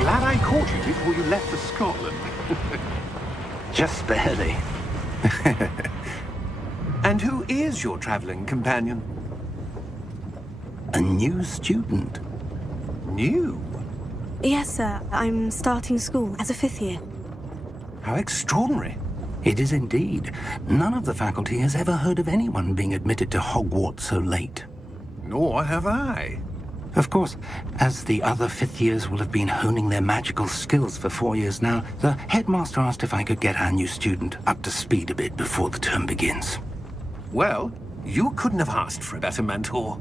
Glad I caught you before you left for Scotland. Just barely. And who is your traveling companion? A new student. New? Yes, sir. I'm starting school as a 5th year. How extraordinary. It is indeed. None of the faculty has ever heard of anyone being admitted to Hogwarts so late. Nor have I. Of course, as the other 5th years will have been honing their magical skills for 4 years now, the headmaster asked if I could get our new student up to speed a bit before the term begins. Well, you couldn't have asked for a better mentor.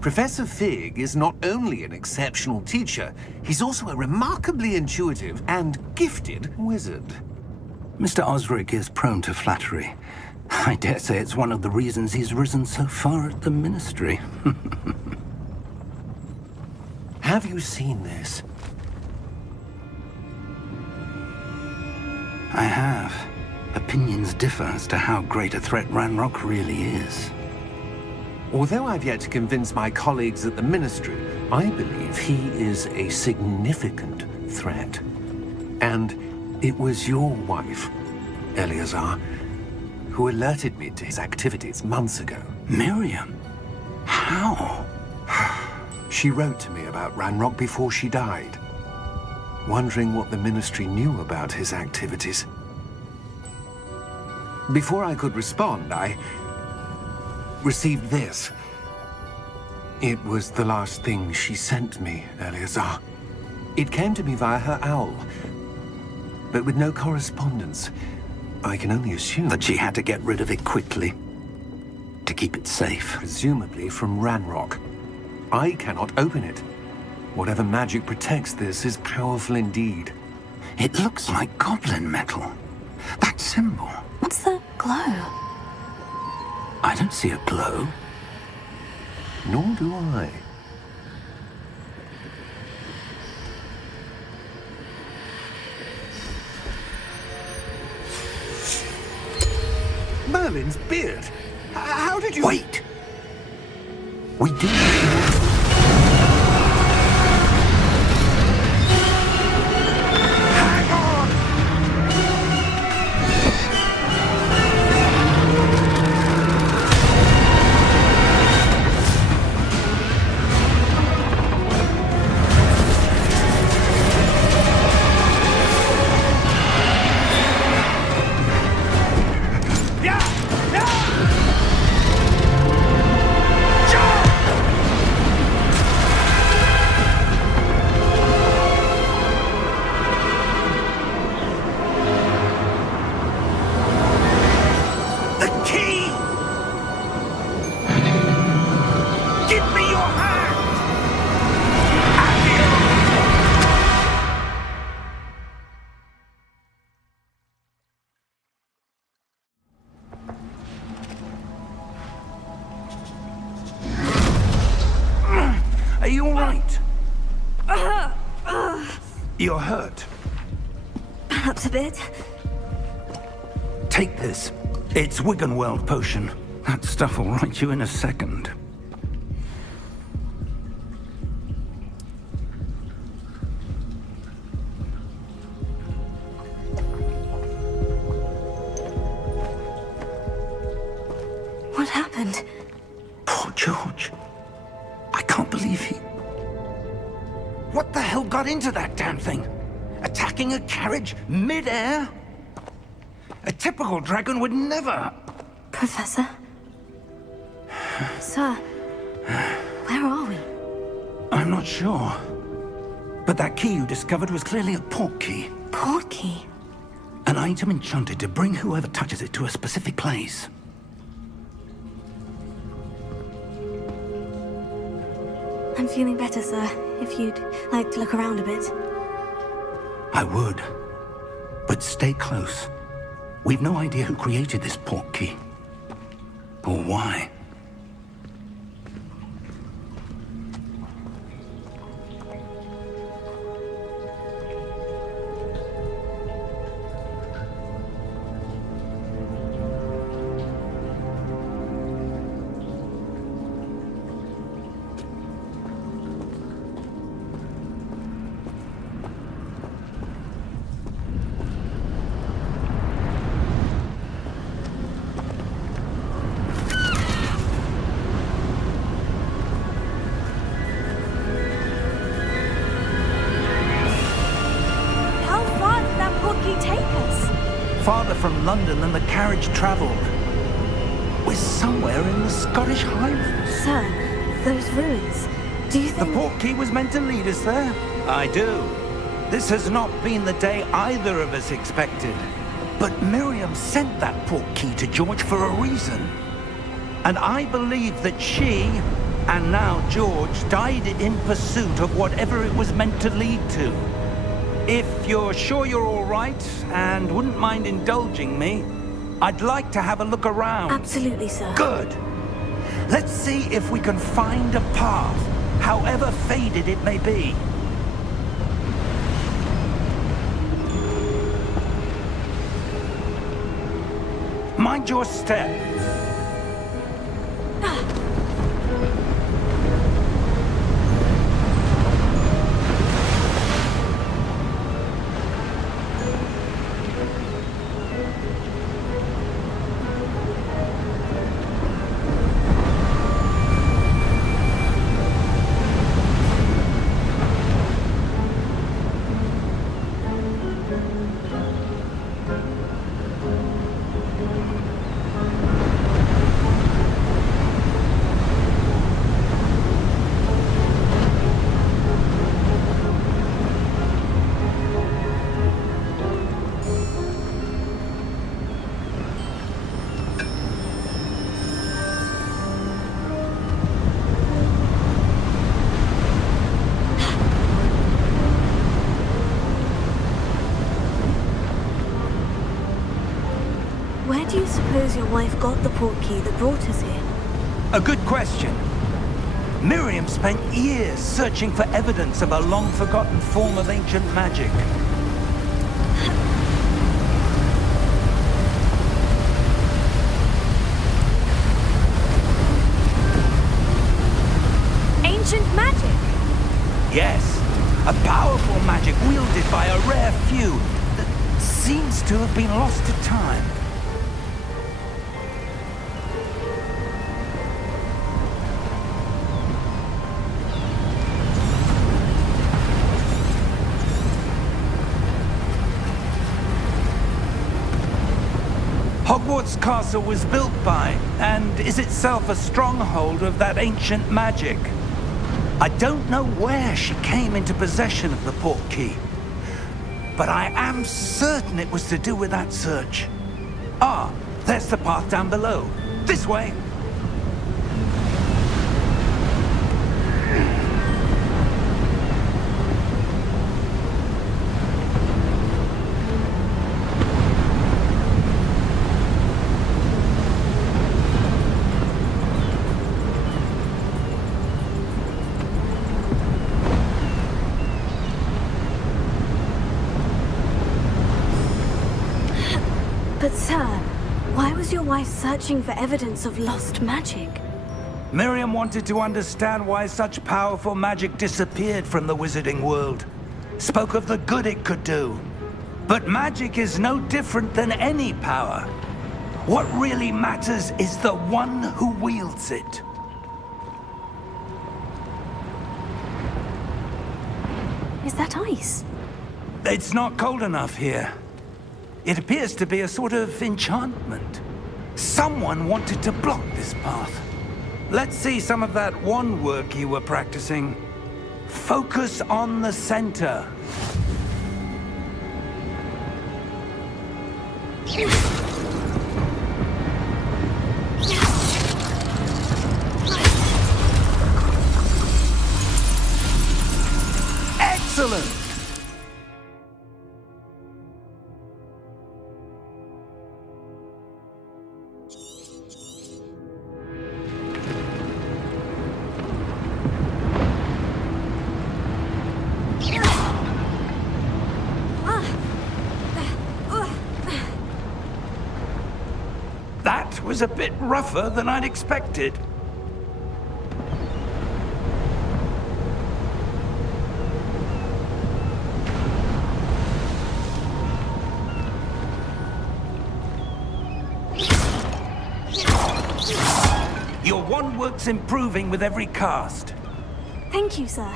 Professor Fig is not only an exceptional teacher, he's also a remarkably intuitive and gifted wizard. Mr. Osric is prone to flattery. I dare say it's one of the reasons he's risen so far at the Ministry. Have you seen this? I have. Opinions differ as to how great a threat Ranrock really is. Although I've yet to convince my colleagues at the Ministry, I believe he is a significant threat. And it was your wife, Eleazar, who alerted me to his activities months ago. Miriam? How? She wrote to me about Ranrock before she died, wondering what the Ministry knew about his activities. Before I could respond, I received this. It was the last thing she sent me, Eleazar. It came to me via her owl, but with no correspondence. I can only assume That she had to get rid of it quickly, to keep it safe. presumably from Ranrock. I cannot open it. Whatever magic protects this is powerful indeed. It looks like goblin metal. That symbol. What's the glow? I don't see a glow. Nor do I. Merlin's beard! How did you... Wait! We do. Hang on! Are you all right? You're hurt. Perhaps a bit. Take this. It's Wiggenweld potion. That stuff will right you in a second. What happened? Poor George. I can't believe he... What the hell got into that damn thing? Attacking a carriage mid-air? A typical dragon would never... Professor? Sir, where are we? I'm not sure. But that key you discovered was clearly a port key. Port key? An item enchanted to bring whoever touches it to a specific place. I'm feeling better, sir. If you'd like to look around a bit. I would. But stay close. We've no idea who created this port key. Or why. Farther from London than the carriage travelled. We're somewhere in the Scottish Highlands. Sir, those ruins. Do you think... The port key was meant to lead us there? I do. This has not been the day either of us expected. But Miriam sent that port key to George for a reason. And I believe that she, and now George, died in pursuit of whatever it was meant to lead to. If you're sure you're all right, and wouldn't mind indulging me, I'd like to have a look around. Absolutely, sir. Good. Let's see if we can find a path, however faded it may be. Mind your step. Where do you suppose your wife got the port key that brought us here? A good question. Miriam spent years searching for evidence of a long-forgotten form of ancient magic. Ancient magic? Yes, a powerful magic wielded by a rare few that seems to have been lost to time. Hogwarts Castle was built by, and is itself a stronghold of that ancient magic. I don't know where she came into possession of the port key, but I am certain it was to do with that search. Ah, there's the path down below. This way. But sir, why was your wife searching for evidence of lost magic? Miriam wanted to understand why such powerful magic disappeared from the wizarding world. Spoke of the good it could do. But magic is no different than any power. What really matters is the one who wields it. Is that ice? It's not cold enough here. It appears to be a sort of enchantment. Someone wanted to block this path. Let's see some of that wand work you were practicing. Focus on the center. Excellent! That was a bit rougher than I'd expected. Your wand work's improving with every cast. Thank you, sir.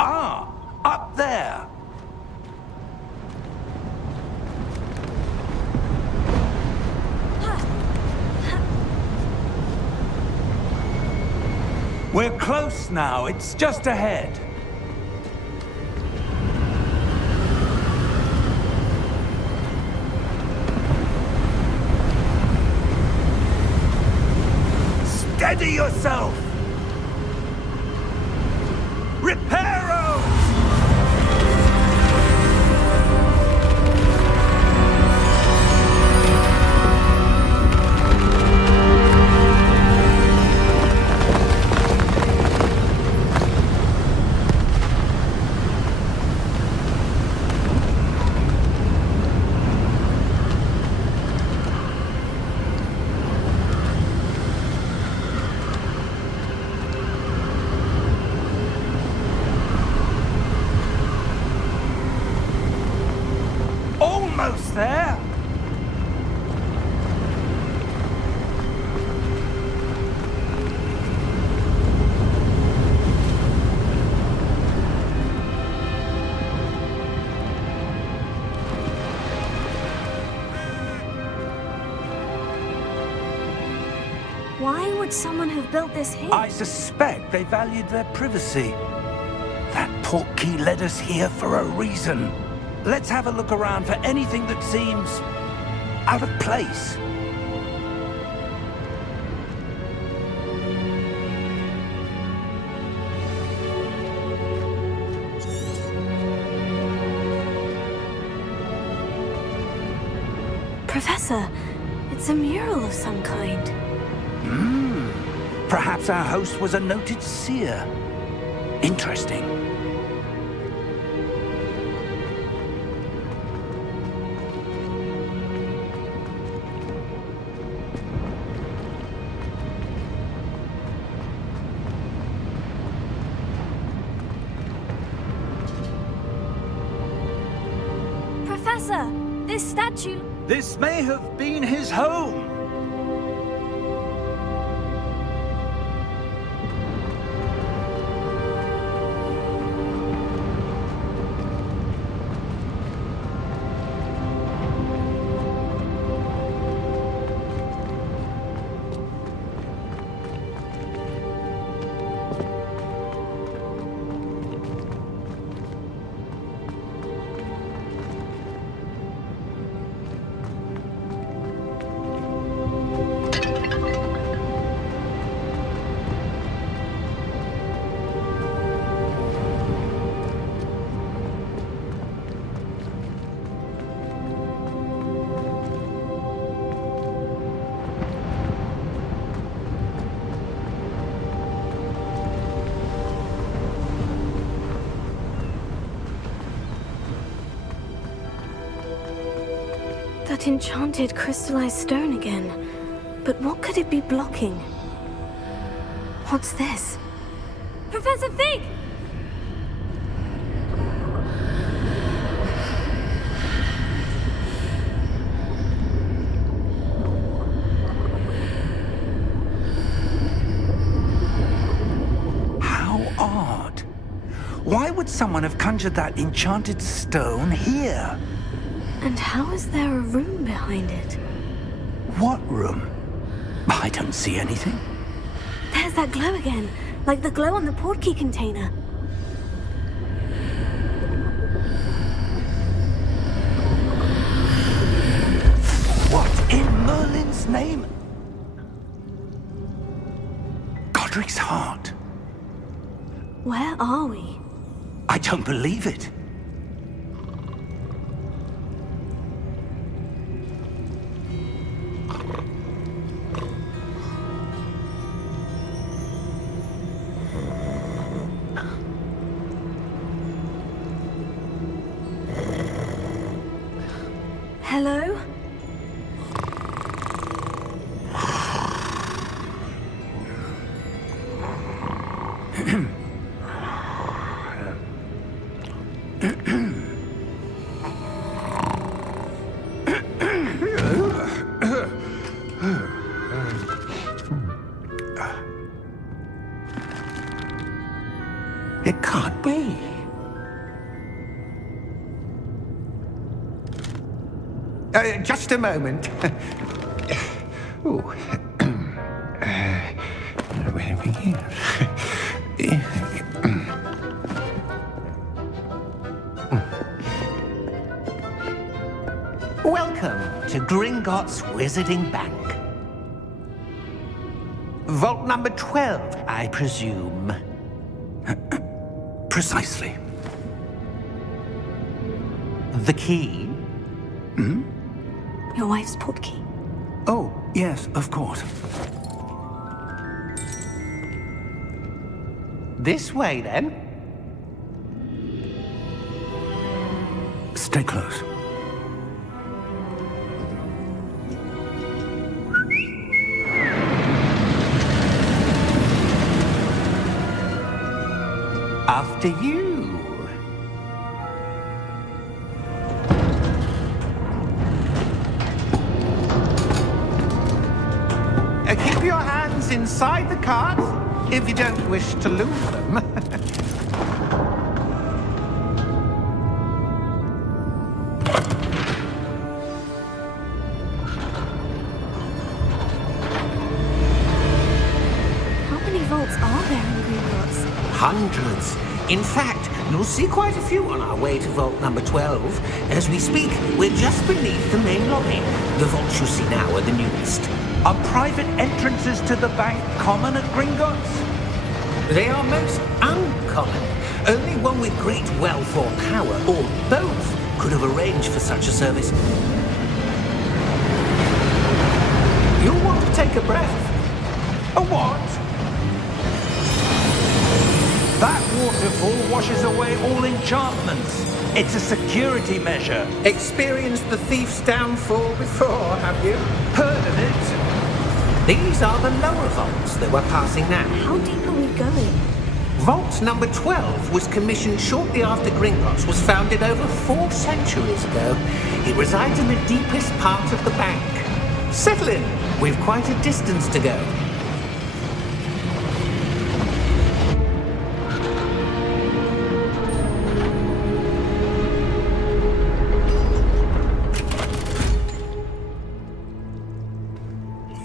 Ah, up there. We're close now. It's just ahead. Steady yourself! Reparo! Almost there. Why would someone have built this here? I suspect they valued their privacy. That portkey led us here for a reason. Let's have a look around for anything that seems out of place. Professor, it's a mural of some kind. Perhaps our host was a noted seer. Interesting. Professor, this statue... This may have been his home. That enchanted crystallized stone again. But what could it be blocking? What's this? Professor Fig! Why would someone have conjured that enchanted stone here? And how is there a room behind it? What room? I don't see anything. There's that glow again, like the glow on the portkey container. What in Merlin's name? Godric's heart. Where are we? I don't believe it. Hello? It can't be. Just a moment. Ooh. Where do we begin? Welcome to Gringotts Wizarding Bank. Vault number 12, I presume. Precisely. The key? Your wife's portkey. Oh, yes, of course. This way, then. Stay close. After you. Keep your hands inside the cart if you don't wish to lose them. How many vaults are there in Gringotts? Hundreds. In fact, you'll see quite a few on our way to vault number 12. As we speak, we're just beneath the main lobby. The vaults you see now are the newest. Are private entrances to the bank common at Gringotts? They are most uncommon. Only one with great wealth or power, or both, could have arranged for such a service. You'll want to take a breath. A what? That waterfall washes away all enchantments. It's a security measure. Experienced the thief's downfall before, have you? Heard of it? These are the lower vaults that we're passing now. How deep are we going? Vault number 12 was commissioned shortly after Gringotts was founded over 4 centuries ago. It resides in the deepest part of the bank. Settle in. We've quite a distance to go.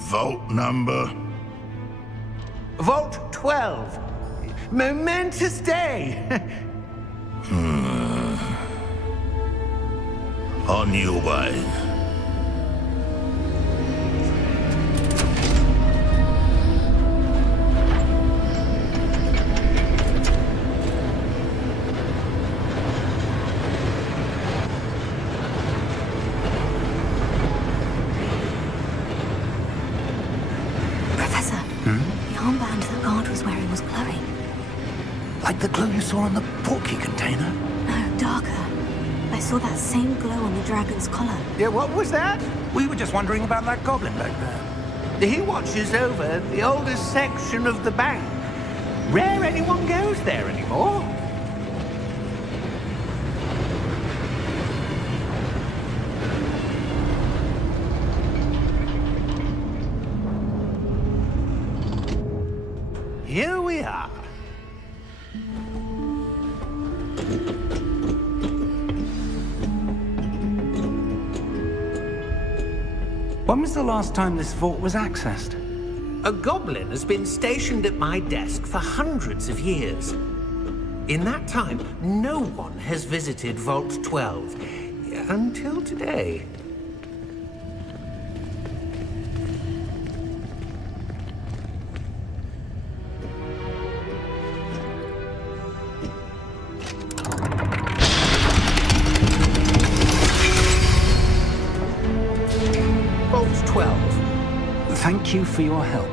Vault number? Vault 12. Momentous day. On your way. Professor, the armband the guard was wearing was glowing. Like the glow you saw on the portkey container? No, darker. I saw that same glow on the dragon's collar. Yeah, what was that? We were just wondering about that goblin back there. He watches over the oldest section of the bank. Rare anyone goes there anymore. Here we are. When was the last time this vault was accessed? A goblin has been stationed at my desk for hundreds of years. In that time, no one has visited Vault 12. Until today. Vault 12. Thank you for your help.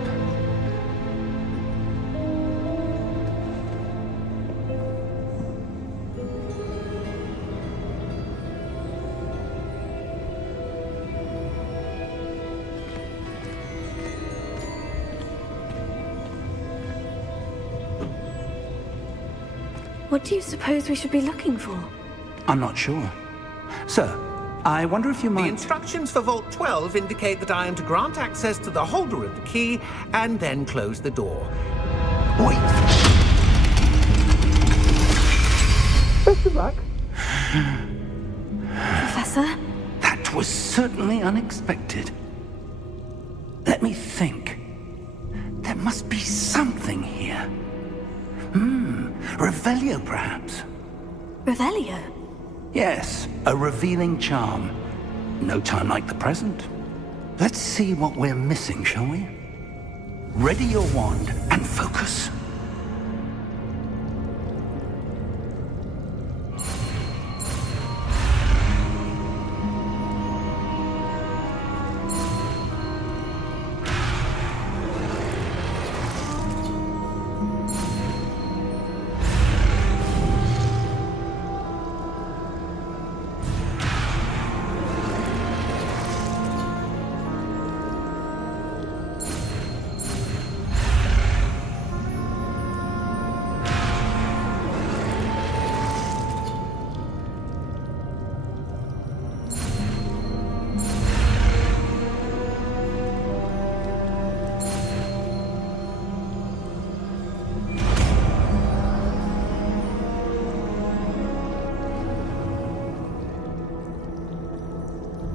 What do you suppose we should be looking for? I'm not sure. Sir, I wonder if you The might... instructions for Vault 12 indicate that I am to grant access to the holder of the key and then close the door. Wait! Best of luck. Professor? That was certainly unexpected. Let me think. There must be something here. Revelio, perhaps? Revelio? Yes, a revealing charm. No time like the present. Let's see what we're missing, shall we? Ready your wand and focus.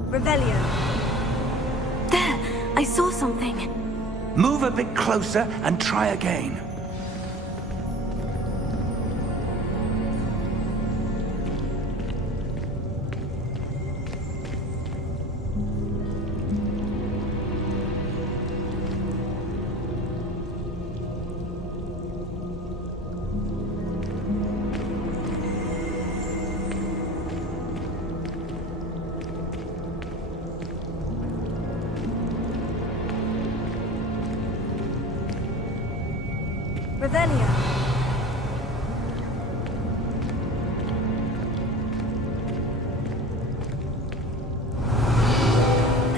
Revelio. There! I saw something. Move a bit closer and try again. Revelio.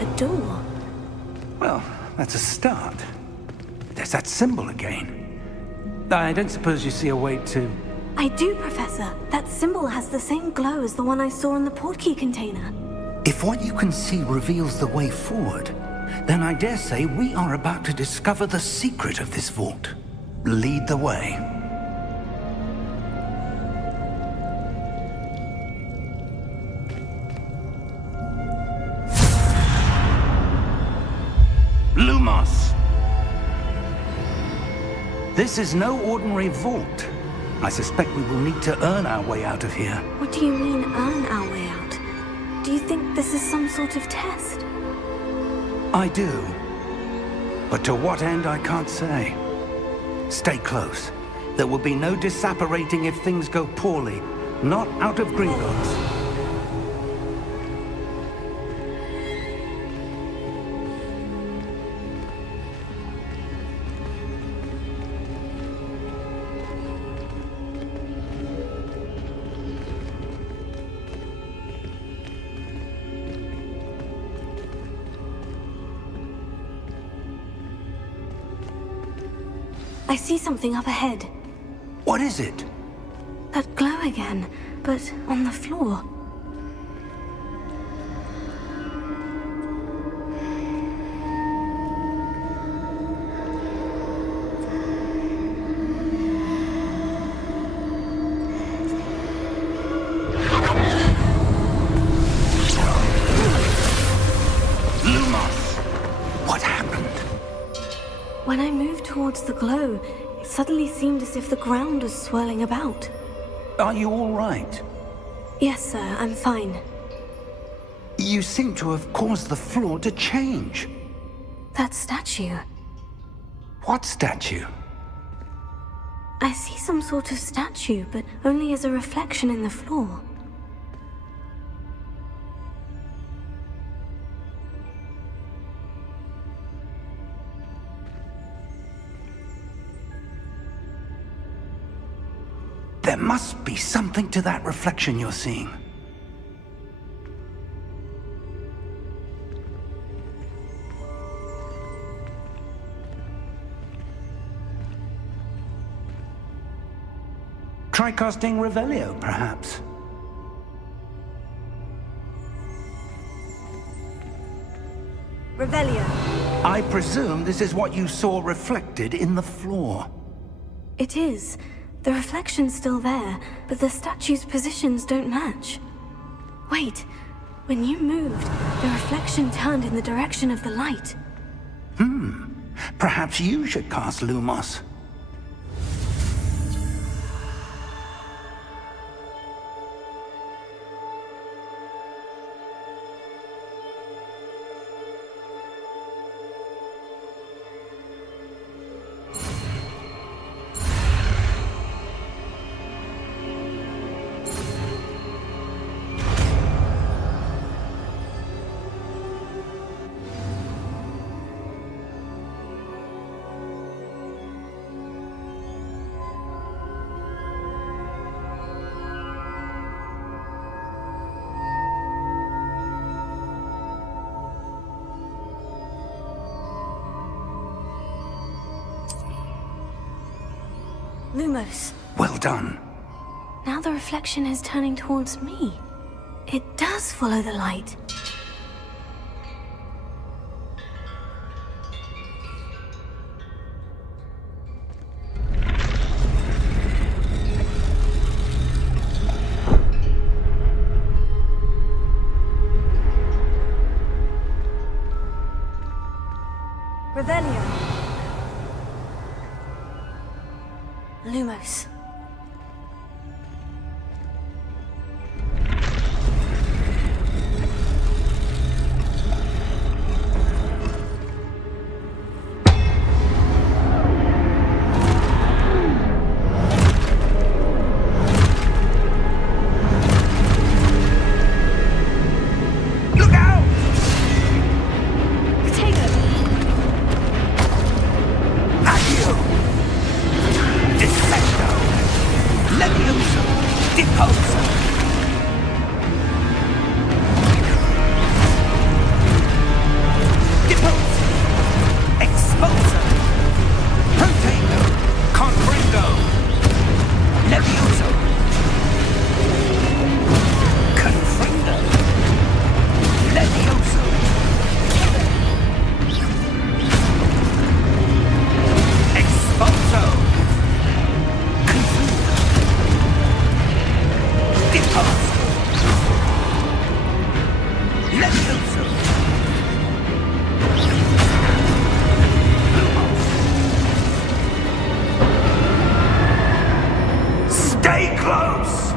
A door. Well, that's a start. There's that symbol again. I don't suppose you see a way to... I do, Professor. That symbol has the same glow as the one I saw in the portkey container. If what you can see reveals the way forward, then I dare say we are about to discover the secret of this vault. Lead the way. Lumos! This is no ordinary vault. I suspect we will need to earn our way out of here. What do you mean, earn our way out? Do you think this is some sort of test? I do. But to what end, I can't say. Stay close. There will be no disapparating if things go poorly. Not out of Gringotts. I see something up ahead. What is it? That glow again, but on the floor. When I moved towards the glow, it suddenly seemed as if the ground was swirling about. Are you all right? Yes, sir, I'm fine. You seem to have caused the floor to change. That statue. What statue? I see some sort of statue, but only as a reflection in the floor. There must be something to that reflection you're seeing. Try casting Revelio, perhaps. Revelio. I presume this is what you saw reflected in the floor. It is. The reflection's still there, but the statue's positions don't match. Wait, when you moved, the reflection turned in the direction of the light. Perhaps you should cast Lumos. Lumos. Well done. Now the reflection is turning towards me. It does follow the light. Revelio. Lumos. Look out! Potato. Accio! Dissecto! Levioso! Deposo! Deposo! Exposo! Potato! Confringo! Levioso! Confringo! Levioso! Exposo! Confringo! Deposo! Levioso! Stay close!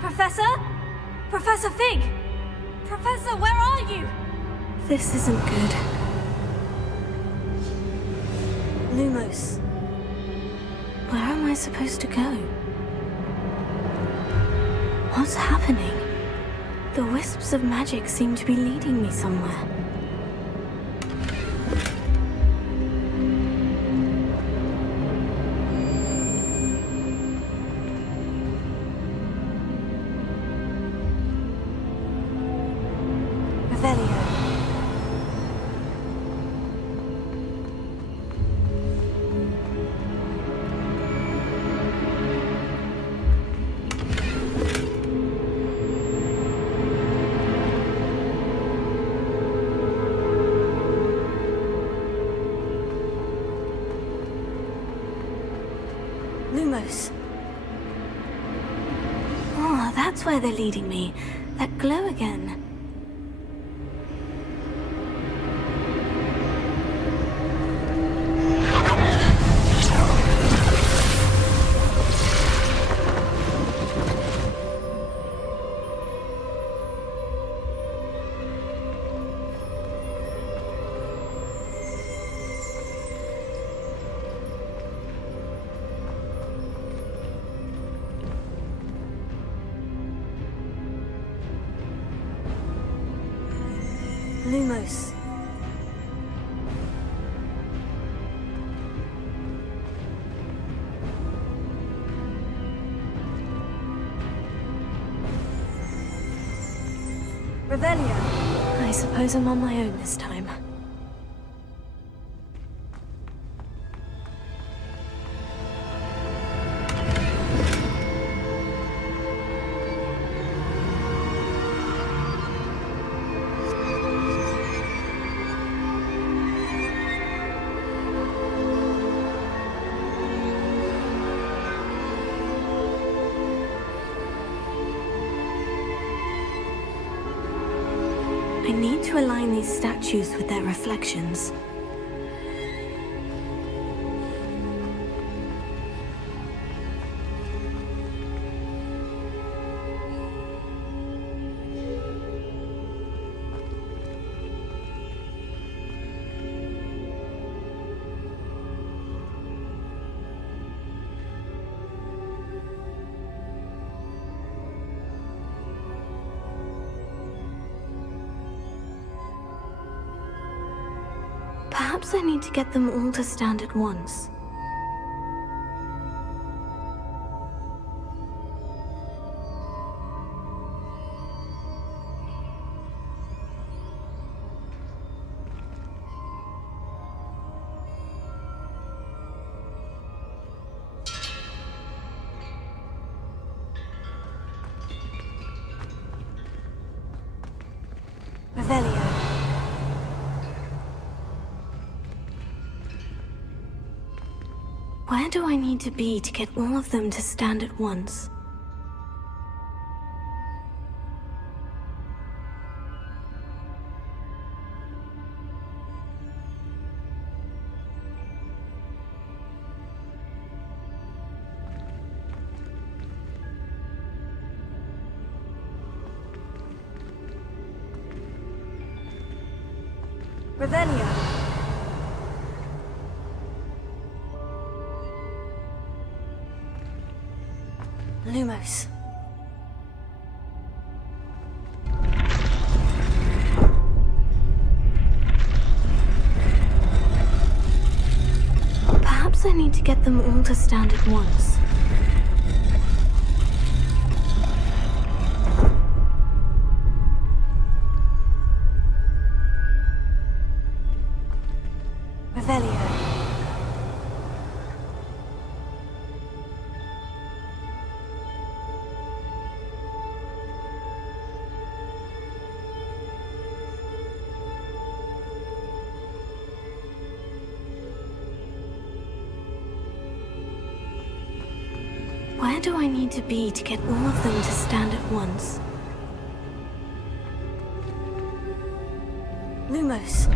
Professor? Professor Fig! Professor, where are you? This isn't good. Lumos. Where am I supposed to go? What's happening? The wisps of magic seem to be leading me somewhere. Revelio. Lumos. that's where they're leading me. That glow again. Lumos. Revelio. I suppose I'm on my own this time. I need to align these statues with their reflections. Perhaps I need to get them all to stand at once. Revelio. Where do I need to be to get all of them to stand at once? Revelio. Lumos. Perhaps I need to get them all to stand at once. Revelio. Where do I need to be to get all of them to stand at once? Lumos.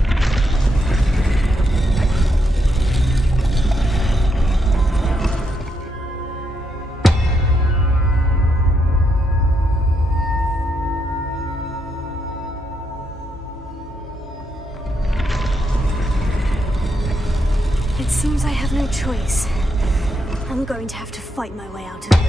It seems I have no choice. I'm going to have to fight my way out of here.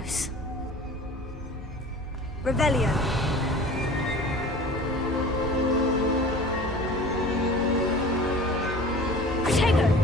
close. Revelio. Protego!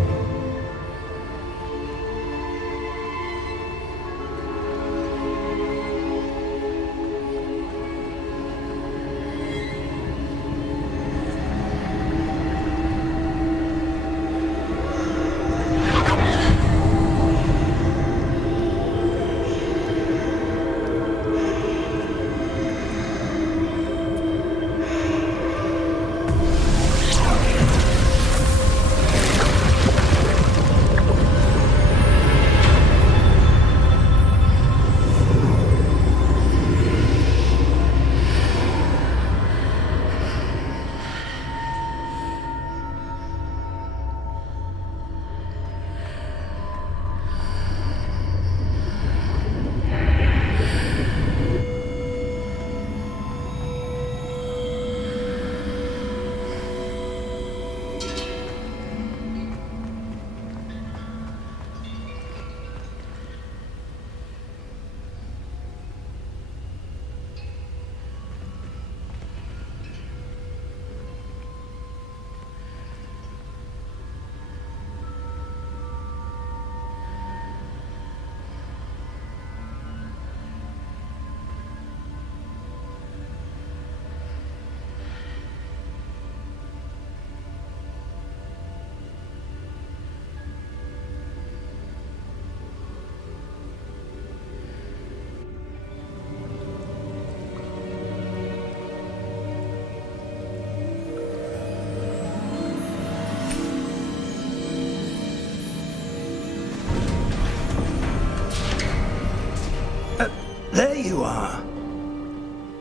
There you are.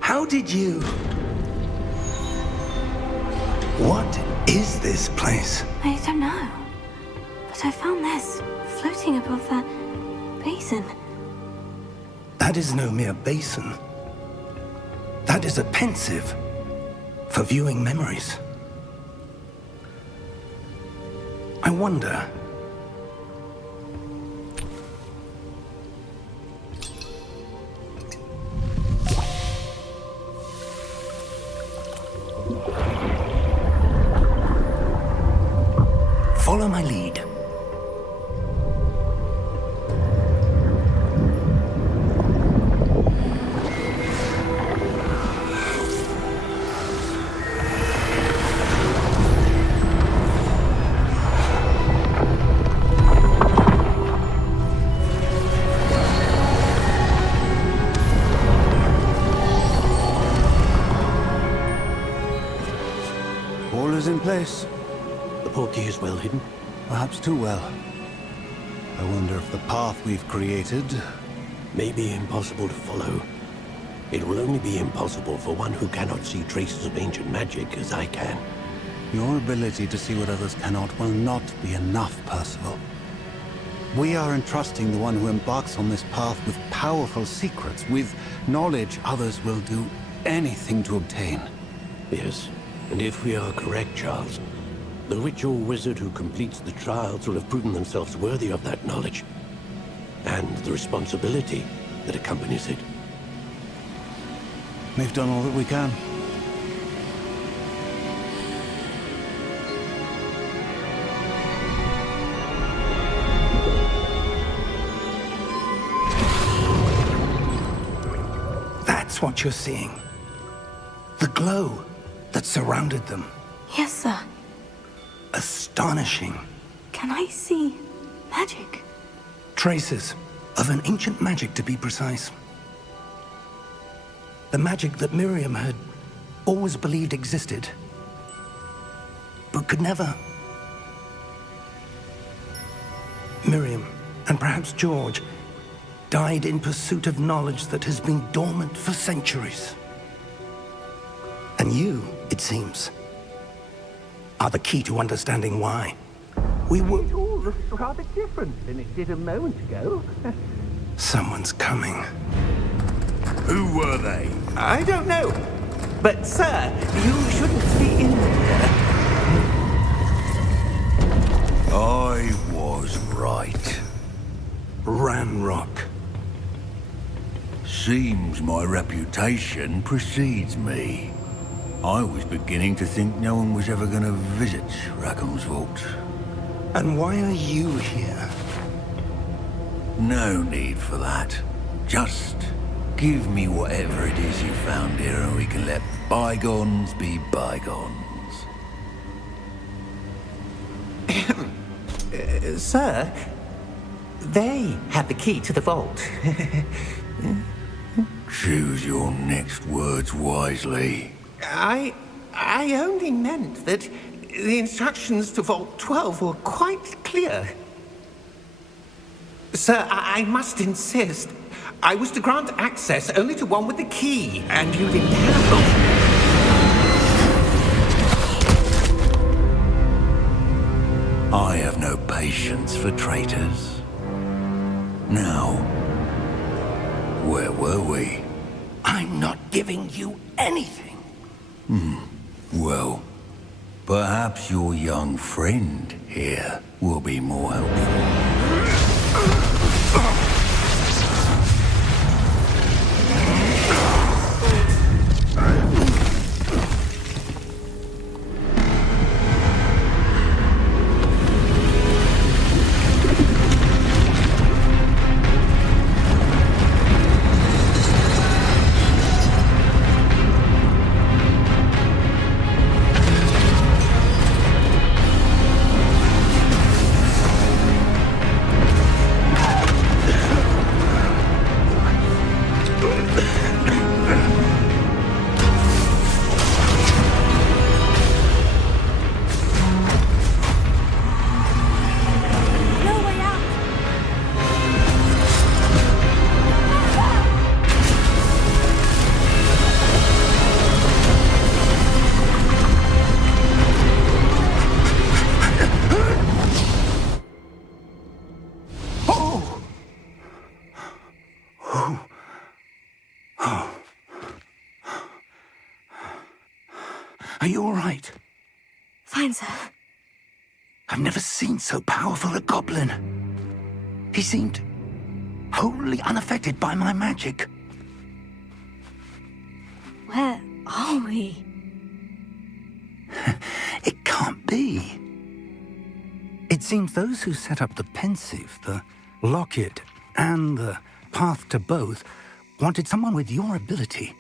How did you... What is this place? I don't know. But I found this floating above that basin. That is no mere basin. That is a pensive for viewing memories. I wonder... Follow my lead. All is in place. The portkey is well hidden. Perhaps too well. I wonder if the path we've created... May be impossible to follow. It will only be impossible for one who cannot see traces of ancient magic as I can. Your ability to see what others cannot will not be enough, Percival. We are entrusting the one who embarks on this path with powerful secrets, with knowledge others will do anything to obtain. Yes, and if we are correct, Charles, the witch or wizard who completes the trials will have proven themselves worthy of that knowledge, and the responsibility that accompanies it. We've done all that we can. That's what you're seeing. The glow that surrounded them. Yes, sir. Astonishing. Can I see magic? Traces of an ancient magic, to be precise. The magic that Miriam had always believed existed, but could never. Miriam, and perhaps George, died in pursuit of knowledge that has been dormant for centuries. And you, it seems, are the key to understanding why. We were... It all looks rather different than it did a moment ago. Someone's coming. Who were they? I don't know. But, sir, you shouldn't be in there. I was right. Ranrock. seems my reputation precedes me. I was beginning to think no one was ever going to visit Rackham's vault. And why are you here? No need for that. Just give me whatever it is you found here and we can let bygones be bygones. Sir, they have the key to the vault. Choose your next words wisely. I only meant that the instructions to Vault 12 were quite clear. Sir, I must insist. I was to grant access only to one with the key, and you didn't have... I have no patience for traitors. Now, where were we? I'm not giving you anything. Well, perhaps your young friend here will be more helpful. Are you all right? Fine, sir. I've never seen so powerful a goblin. He seemed wholly unaffected by my magic. Where are we? It can't be. It seems those who set up the pensive, the locket, and the path to both wanted someone with your ability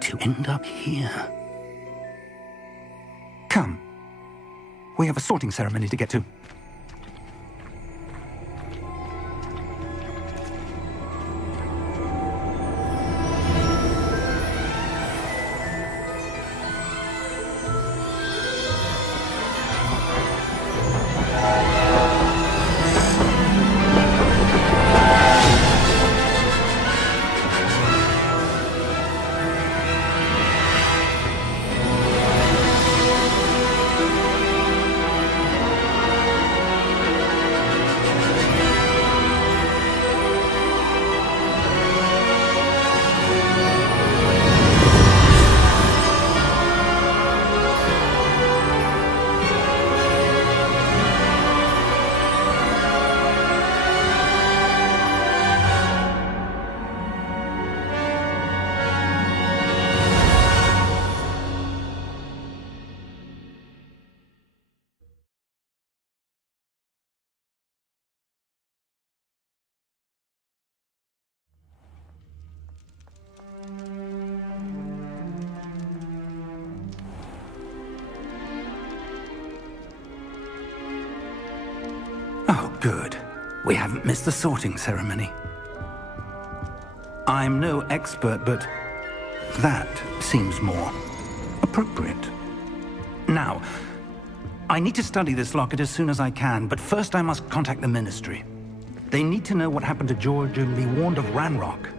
to end up here. Come. We have a sorting ceremony to get to. Oh, good. We haven't missed the sorting ceremony. I'm no expert, but that seems more appropriate. Now, I need to study this locket as soon as I can, but first I must contact the Ministry. They need to know what happened to George and be warned of Ranrock.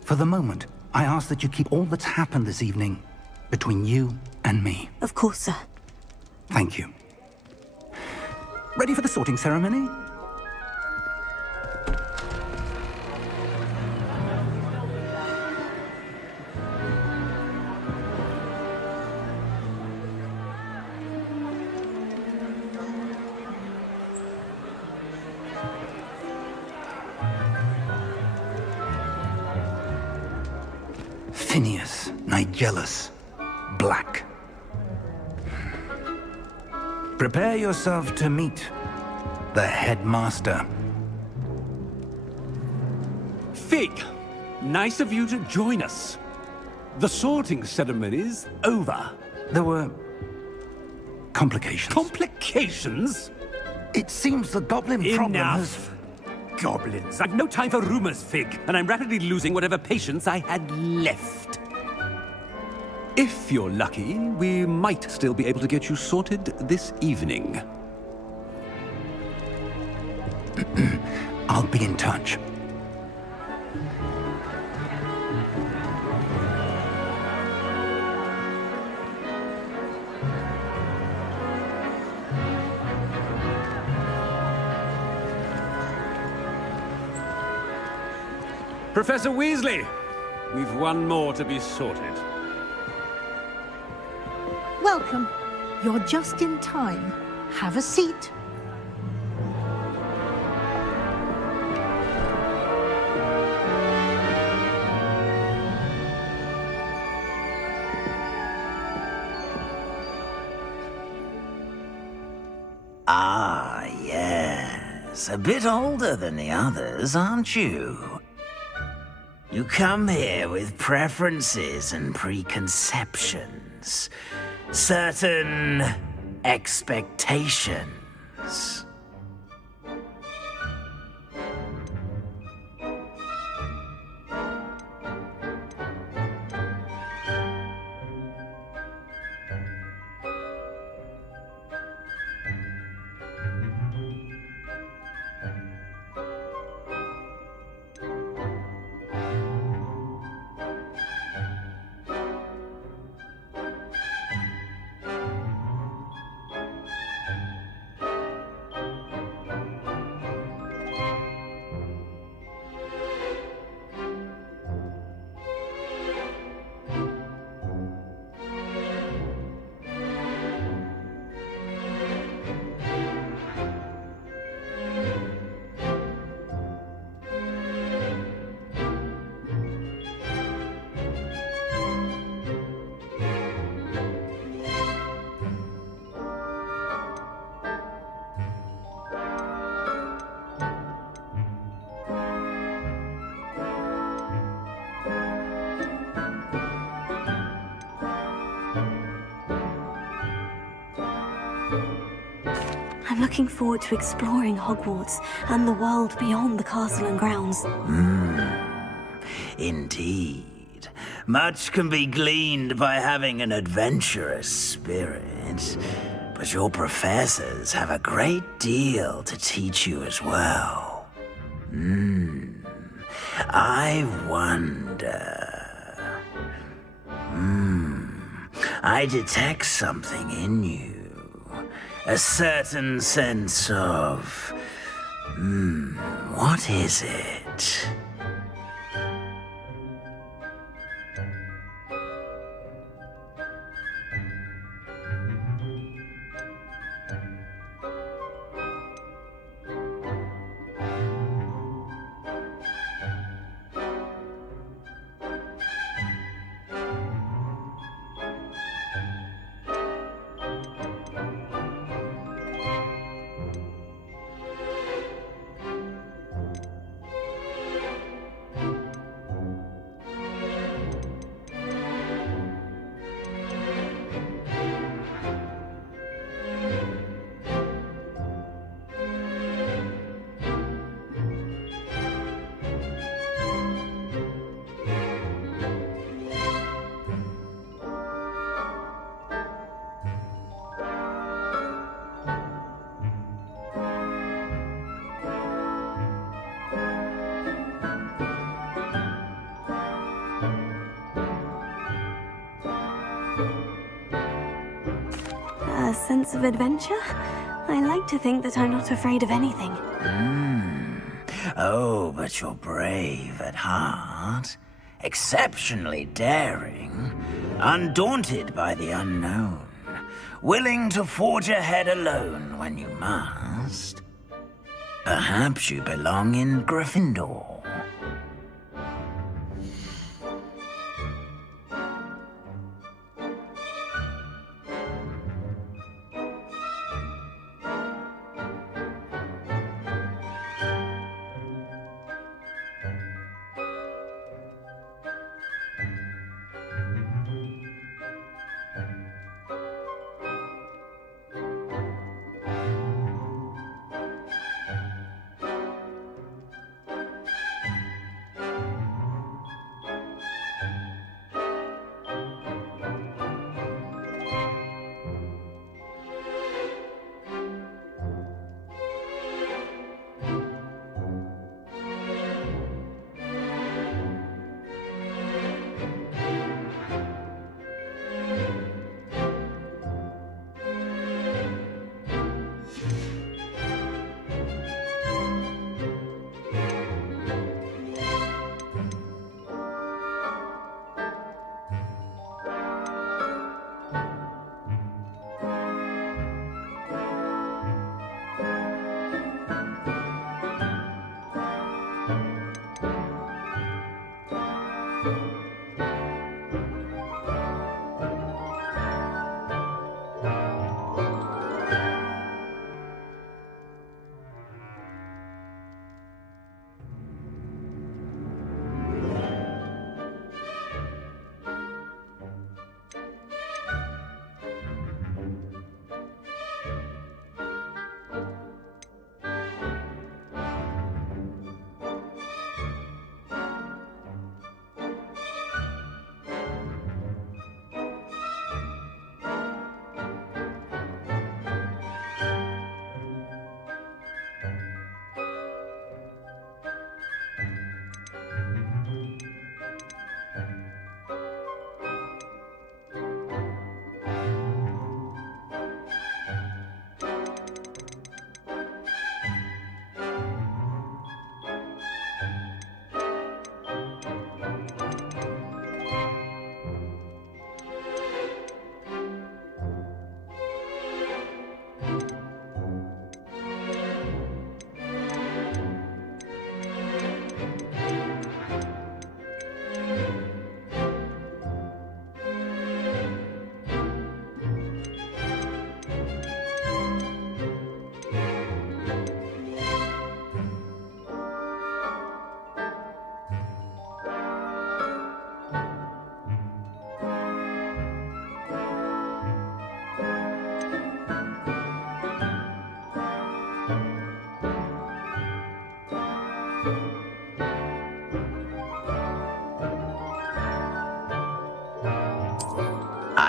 For the moment, I ask that you keep all that's happened this evening between you and me. Of course, sir. Thank you. Ready for the sorting ceremony? Tinius, Nigellus, Black. Prepare yourself to meet the headmaster. Fig, nice of you to join us. The sorting ceremony's over. There were complications. Complications? It seems the goblin problem has... Enough! Goblins. I've no time for rumors, Fig, and I'm rapidly losing whatever patience I had left. If you're lucky, we might still be able to get you sorted this evening. I'll be in touch. Professor Weasley, we've one more to be sorted. Welcome. You're just in time. Have a seat. Ah, yes. A bit older than the others, aren't you? You come here with preferences and preconceptions. Certain expectations. I'm looking forward to exploring Hogwarts and the world beyond the castle and grounds. Indeed. Much can be gleaned by having an adventurous spirit. But your professors have a great deal to teach you as well. I wonder... I detect something in you. A certain sense of... what is it? A sense of adventure? I like to think that I'm not afraid of anything. Oh, but you're brave at heart. Exceptionally daring. Undaunted by the unknown. Willing to forge ahead alone when you must. Perhaps you belong in Gryffindor.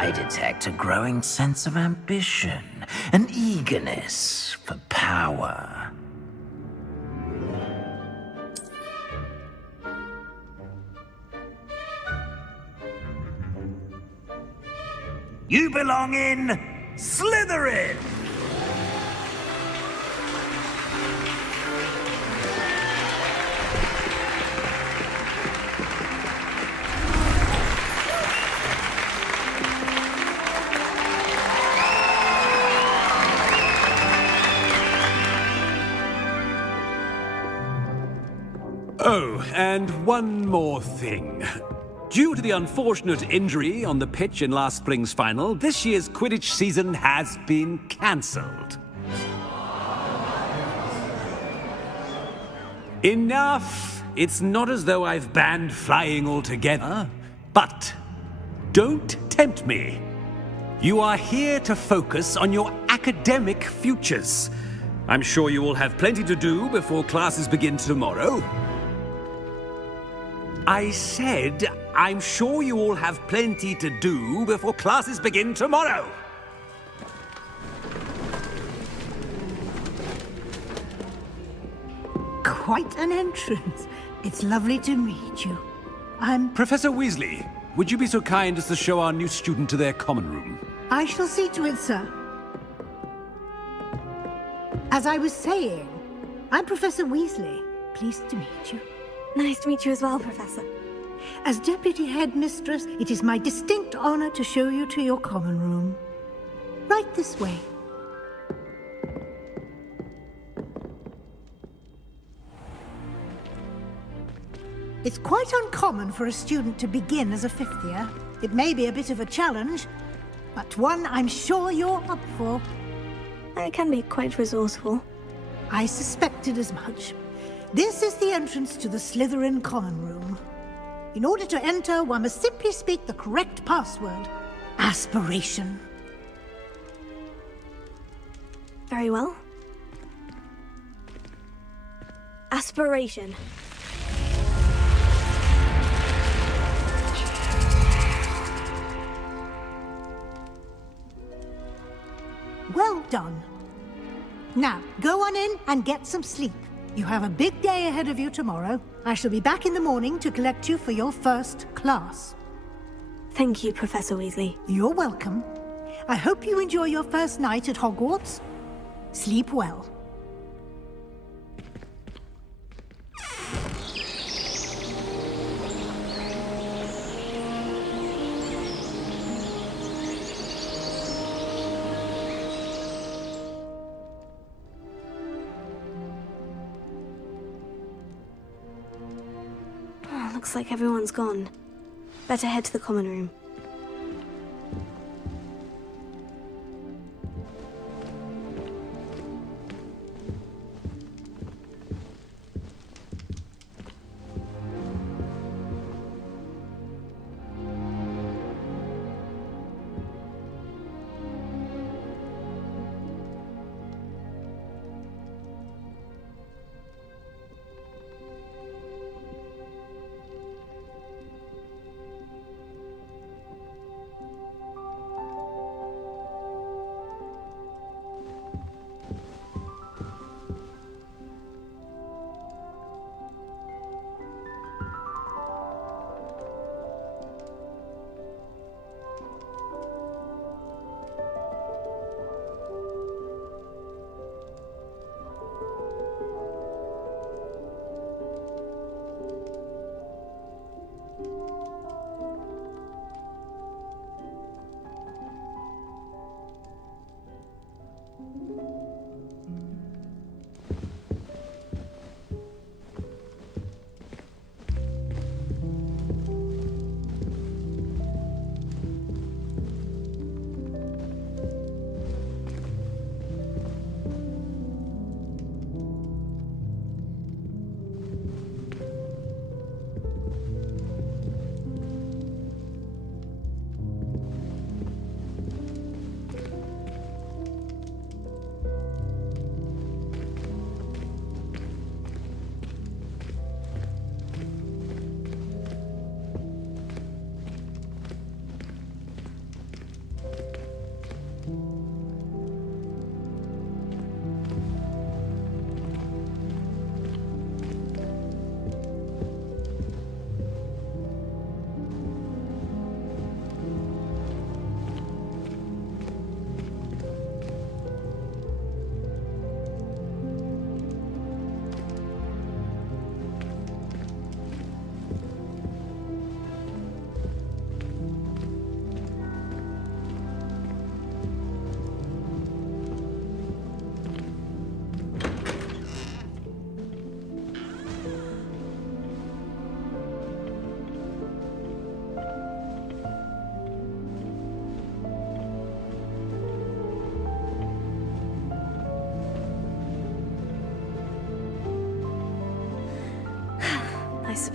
I detect a growing sense of ambition, an eagerness for power. You belong in Slytherin! Oh, and one more thing. Due to the unfortunate injury on the pitch in last spring's final, this year's Quidditch season has been cancelled. Enough! It's not as though I've banned flying altogether, but don't tempt me. You are here to focus on your academic futures. I'm sure you will have plenty to do before classes begin tomorrow. I said, I'm sure you all have plenty to do before classes begin tomorrow. Quite an entrance. It's lovely to meet you. Professor Weasley, would you be so kind as to show our new student to their common room? I shall see to it, sir. As I was saying, I'm Professor Weasley. Pleased to meet you. Nice to meet you as well, Professor. As Deputy Headmistress, it is my distinct honor to show you to your common room. Right this way. It's quite uncommon for a student to begin as a fifth year. It may be a bit of a challenge, but one I'm sure you're up for. I can be quite resourceful. I suspected as much. This is the entrance to the Slytherin common room. In order to enter, one must simply speak the correct password. Aspiration. Very well. Aspiration. Well done. Now, go on in and get some sleep. You have a big day ahead of you tomorrow. I shall be back in the morning to collect you for your first class. Thank you, Professor Weasley. You're welcome. I hope you enjoy your first night at Hogwarts. Sleep well. Looks like everyone's gone. Better head to the common room.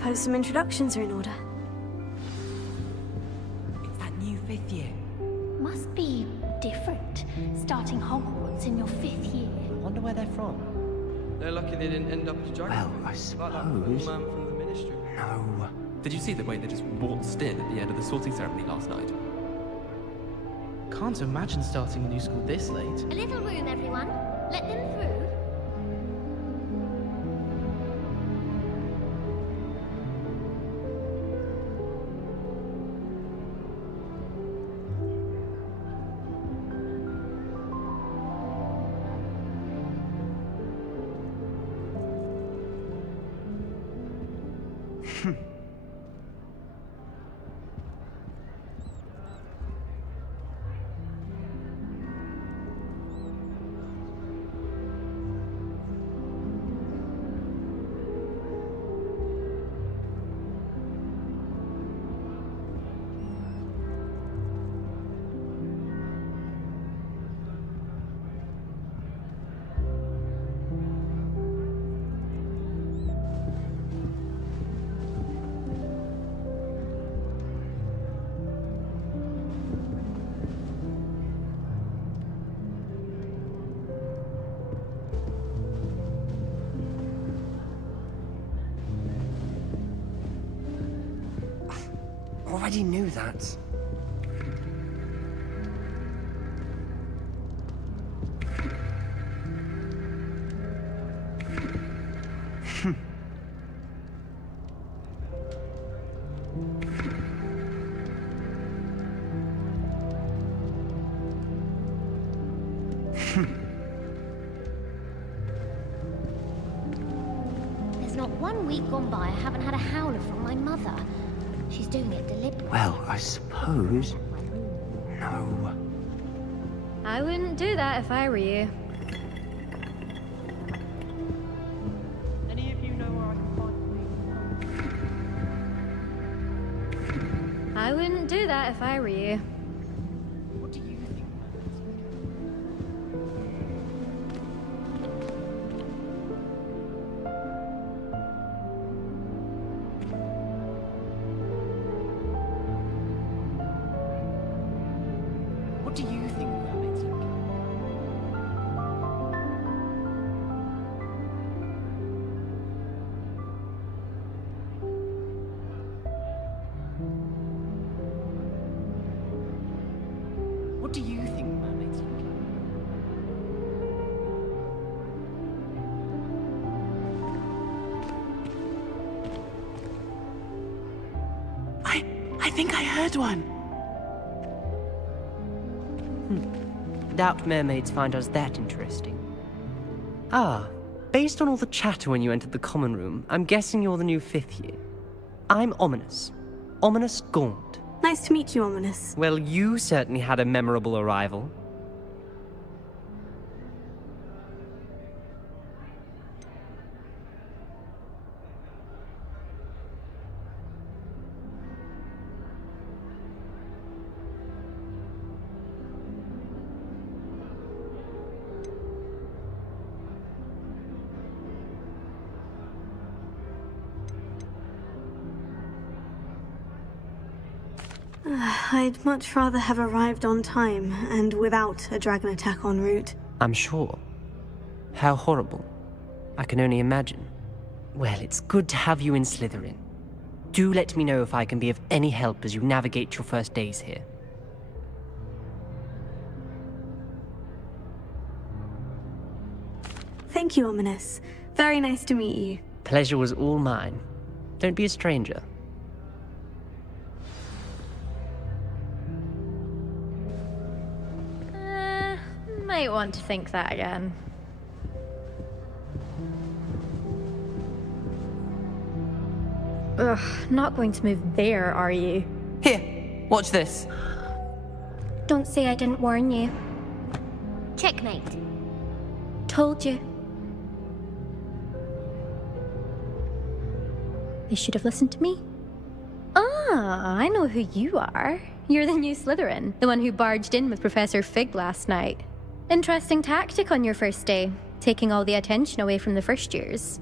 suppose some introductions are in order. It's that new 5th year. Must be different, starting Hogwarts in your 5th year. I wonder where they're from. They're lucky they didn't end up as dragon. Well, I Like that suppose... man from the ministry. No. Did you see the way they just waltzed in at the end of the sorting ceremony last night? Can't imagine starting a new school this late. A little room, everyone. Let them through. Already knew that. There's not 1 week gone by I haven't had a howler from my mother. She's doing it deliberately. Well, I suppose... No. I wouldn't do that if I were you. Any of you know where I can find I wouldn't do that if I were you. What do you think? What do you think mermaids look like? What do you think mermaids look like? I think I heard one. Doubt mermaids find us that interesting. Ah, based on all the chatter when you entered the common room, I'm guessing you're the new 5th year. I'm Ominous. Ominous Gaunt. Nice to meet you, Ominous. Well, you certainly had a memorable arrival. I'd much rather have arrived on time and without a dragon attack en route. I'm sure. How horrible. I can only imagine. Well, it's good to have you in Slytherin. Do let me know if I can be of any help as you navigate your first days here. Thank you, Ominous. Very nice to meet you. Pleasure was all mine. Don't be a stranger. Might want to think that again. Ugh, not going to move there, are you? Here, watch this. Don't say I didn't warn you. Checkmate. Told you. They should have listened to me. Ah, I know who you are. You're the new Slytherin, the one who barged in with Professor Fig last night. Interesting tactic on your first day, taking all the attention away from the first years.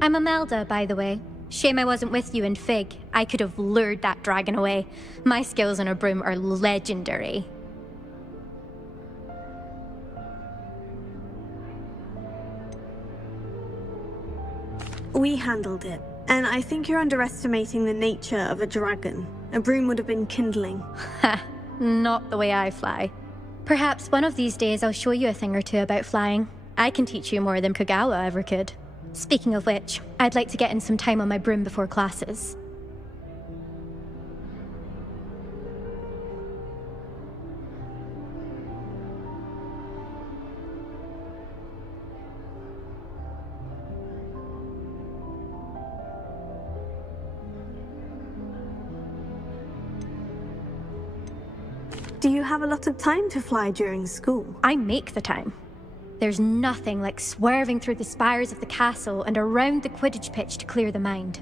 I'm Imelda, by the way. Shame I wasn't with you in Fig. I could have lured that dragon away. My skills on a broom are legendary. We handled it, and I think you're underestimating the nature of a dragon. A broom would have been kindling. Ha, not the way I fly. Perhaps one of these days I'll show you a thing or two about flying. I can teach you more than Kagawa ever could. Speaking of which, I'd like to get in some time on my broom before classes. Do you have a lot of time to fly during school? I make the time. There's nothing like swerving through the spires of the castle and around the Quidditch pitch to clear the mind.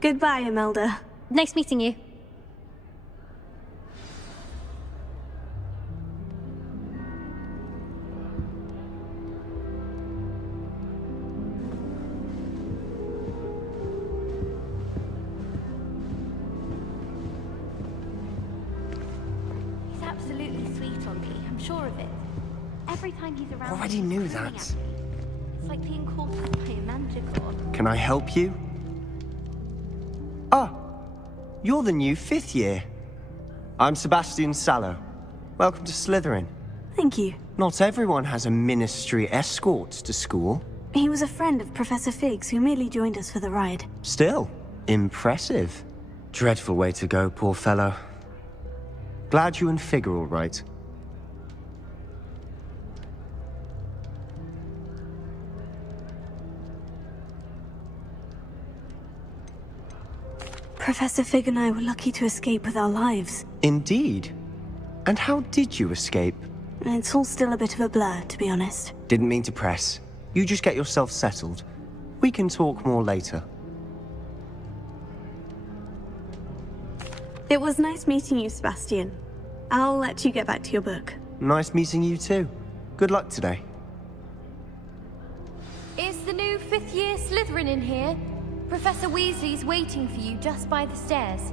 Goodbye, Imelda. Nice meeting you. He's absolutely sweet on me, I'm sure of it. Every time he's around... Already knew that. It's like being caught up by a manticore. Can I help you? Oh, you're the new 5th year. I'm Sebastian Sallow. Welcome to Slytherin. Thank you. Not everyone has a ministry escort to school. He was a friend of Professor Fig's who merely joined us for the ride. Still, impressive. Dreadful way to go, poor fellow. Glad you and Fig are all right. Professor Fig and I were lucky to escape with our lives. Indeed. And how did you escape? It's all still a bit of a blur, to be honest. Didn't mean to press. You just get yourself settled. We can talk more later. It was nice meeting you, Sebastian. I'll let you get back to your book. Nice meeting you too. Good luck today. Is the new 5th year Slytherin in here? Professor Weasley's waiting for you just by the stairs.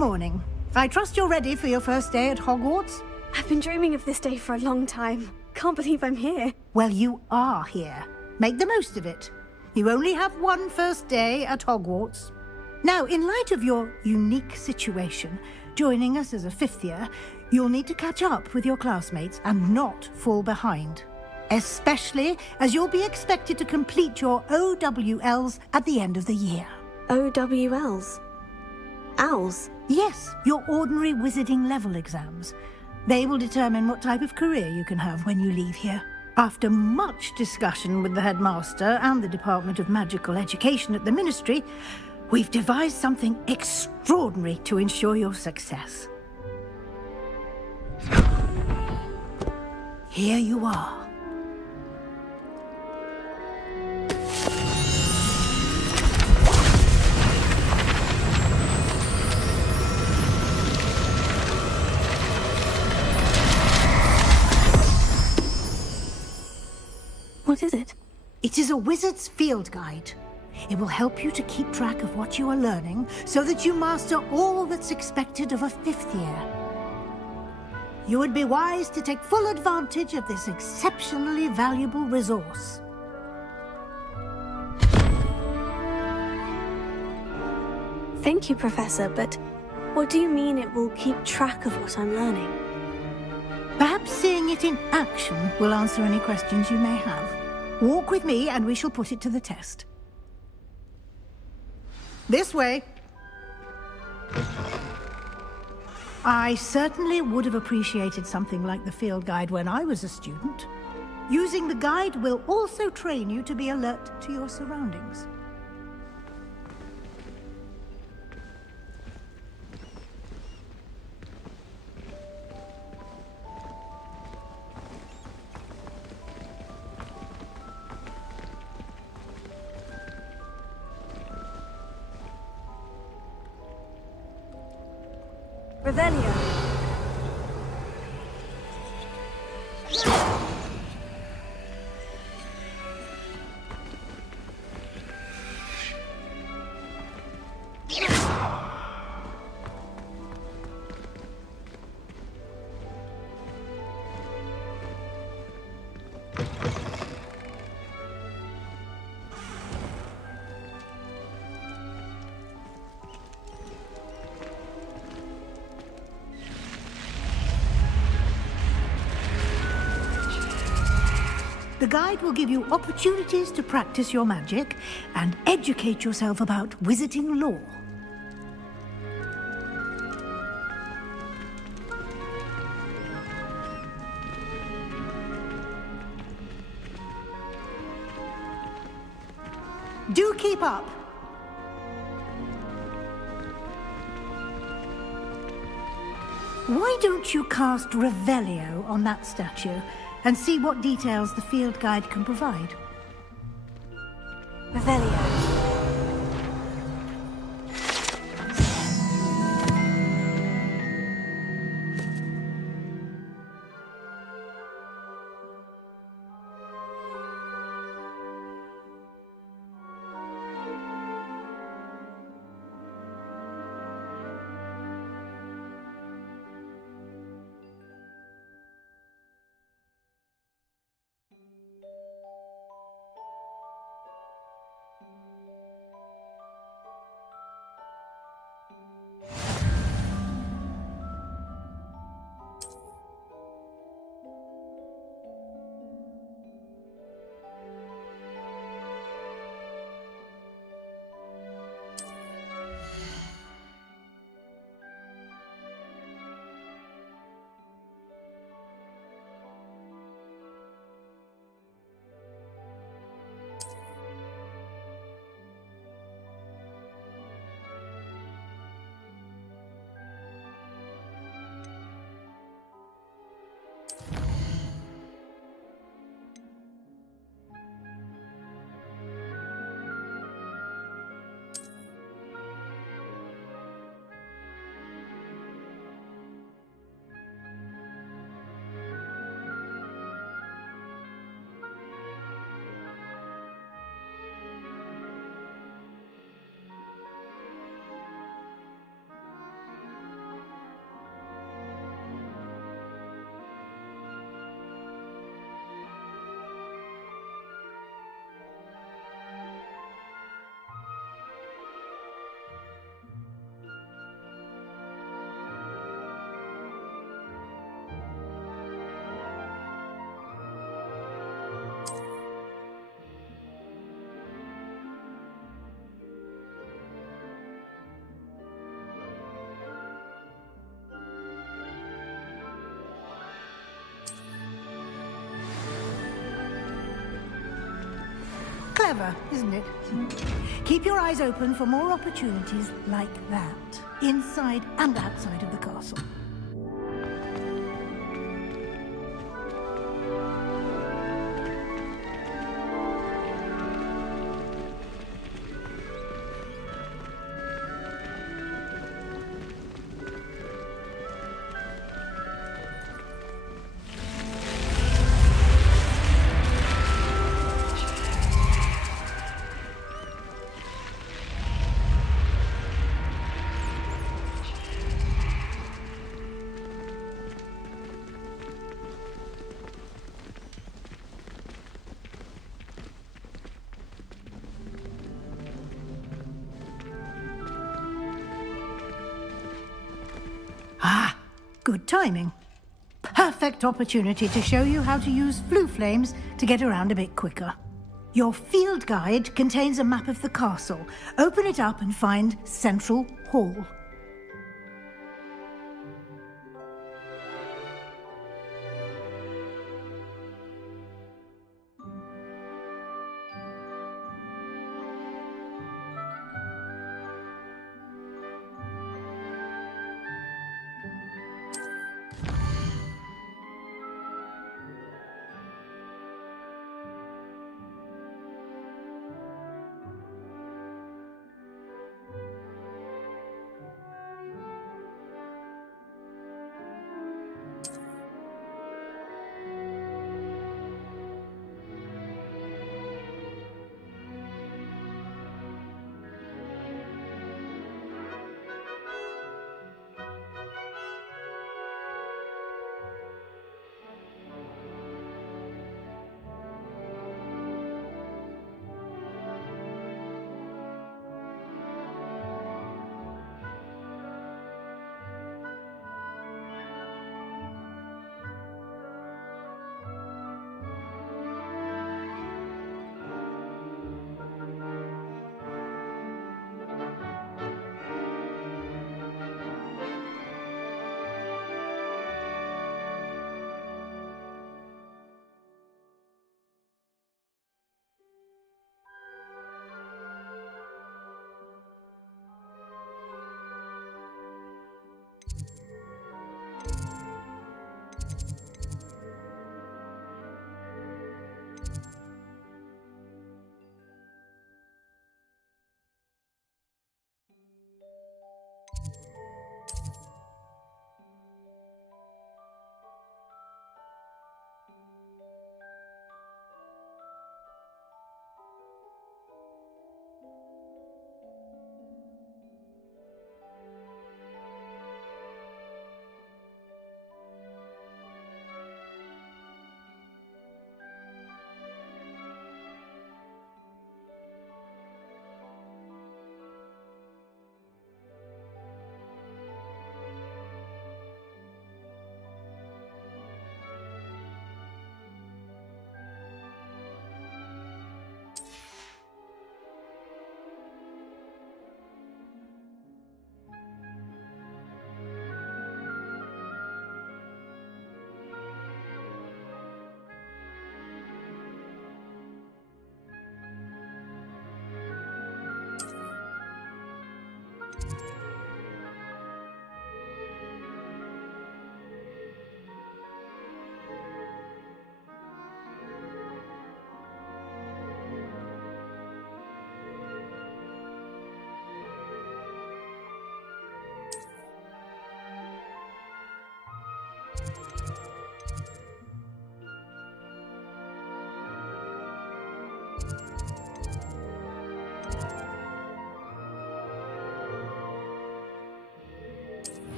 morning. I trust you're ready for your first day at Hogwarts? I've been dreaming of this day for a long time. Can't believe I'm here. Well, you are here. Make the most of it. You only have one first day at Hogwarts. Now, in light of your unique situation, joining us as a fifth year, you'll need to catch up with your classmates and not fall behind. Especially as you'll be expected to complete your OWLs at the end of the year. OWLs? Owls? Yes, your ordinary wizarding level exams. They will determine what type of career you can have when you leave here. After much discussion with the headmaster and the Department of Magical Education at the Ministry, we've devised something extraordinary to ensure your success. Here you are. What is it? It is a wizard's field guide. It will help you to keep track of what you are learning so that you master all that's expected of a fifth year. You would be wise to take full advantage of this exceptionally valuable resource. Thank you, Professor, but what do you mean it will keep track of what I'm learning? Perhaps seeing it in action will answer any questions you may have. Walk with me and we shall put it to the test. This way. I certainly would have appreciated something like the field guide when I was a student. Using the guide will also train you to be alert to your surroundings. Revelio. The guide will give you opportunities to practice your magic and educate yourself about wizarding lore. Do keep up. Why don't you cast Revelio on that statue and see what details the field guide can provide? Revelio. Clever, isn't it? Keep your eyes open for more opportunities like that, inside and outside of the castle. Good timing. Perfect opportunity to show you how to use flue flames to get around a bit quicker. Your field guide contains a map of the castle. Open it up and find Central Hall.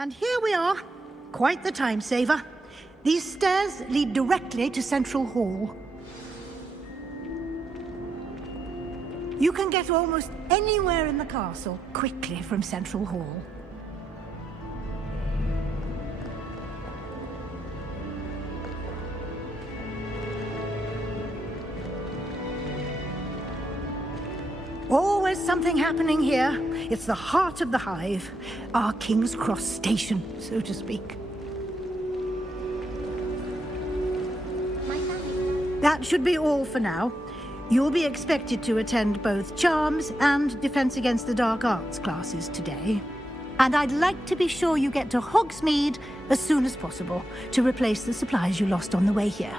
And here we are. Quite the time saver. These stairs lead directly to Central Hall. You can get almost anywhere in the castle quickly from Central Hall. always something happening here. It's the heart of the hive. Our King's Cross station, so to speak. That should be all for now. You'll be expected to attend both Charms and Defense Against the Dark Arts classes today. And I'd like to be sure you get to Hogsmeade as soon as possible to replace the supplies you lost on the way here.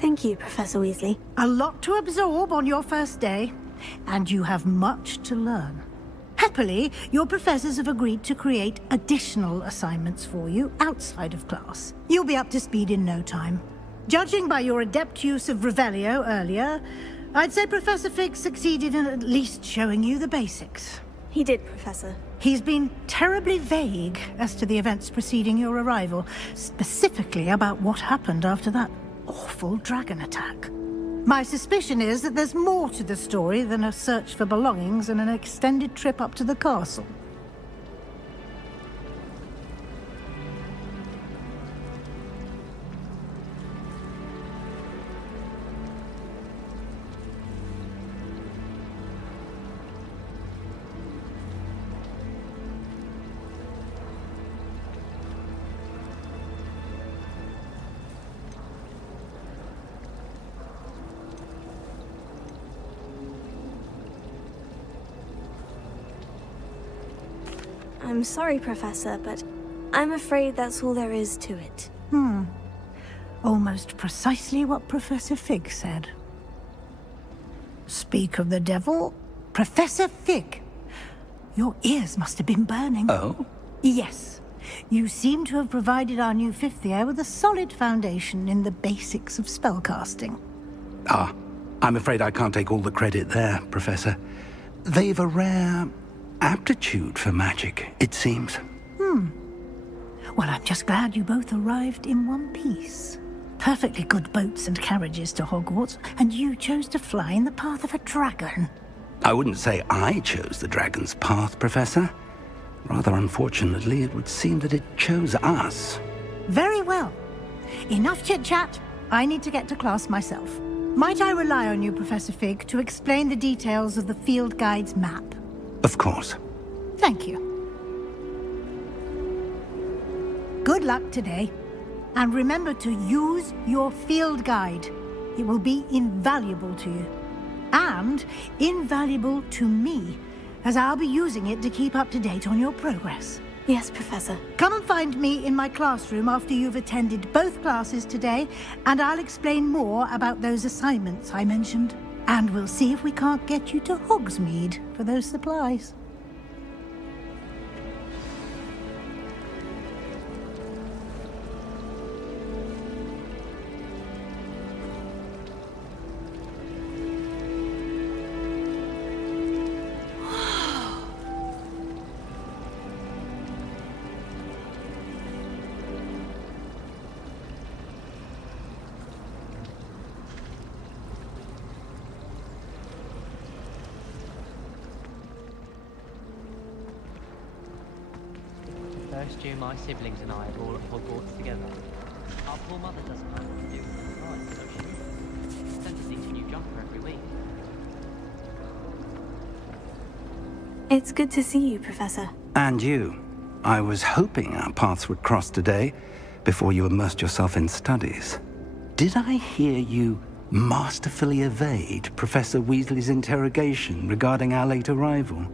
Thank you, Professor Weasley. A lot to absorb on your first day, and you have much to learn. Happily, your professors have agreed to create additional assignments for you outside of class. You'll be up to speed in no time. Judging by your adept use of Revelio earlier, I'd say Professor Fig succeeded in at least showing you the basics. He did, Professor. He's been terribly vague as to the events preceding your arrival, specifically about what happened after that awful dragon attack. My suspicion is that there's more to the story than a search for belongings and an extended trip up to the castle. I'm sorry, Professor, but I'm afraid that's all there is to it. Almost precisely what Professor Fig said. Speak of the devil, Professor Fig. Your ears must have been burning. Oh? Yes. You seem to have provided our new fifth year with a solid foundation in the basics of spellcasting. Ah, I'm afraid I can't take all the credit there, Professor. They've a rare aptitude for magic, it seems. Well, I'm just glad you both arrived in one piece. Perfectly good boats and carriages to Hogwarts, and you chose to fly in the path of a dragon. I wouldn't say I chose the dragon's path, Professor. Rather unfortunately, it would seem that it chose us. Very well. Enough chit-chat. I need to get to class myself. Might I rely on you, Professor Fig, to explain the details of the field guide's map? Of course. Thank you. Good luck today. And remember to use your field guide. It will be invaluable to you. And invaluable to me, as I'll be using it to keep up to date on your progress. Yes, Professor. Come and find me in my classroom after you've attended both classes today, and I'll explain more about those assignments I mentioned. And we'll see if we can't get you to Hogsmeade for those supplies. First year, my siblings and I are all at Hogwarts together. Our poor mother doesn't know what to do with her life, so she sends us each a new jumper every week. It's good to see you, Professor. And you. I was hoping our paths would cross today, before you immersed yourself in studies. Did I hear you masterfully evade Professor Weasley's interrogation regarding our late arrival?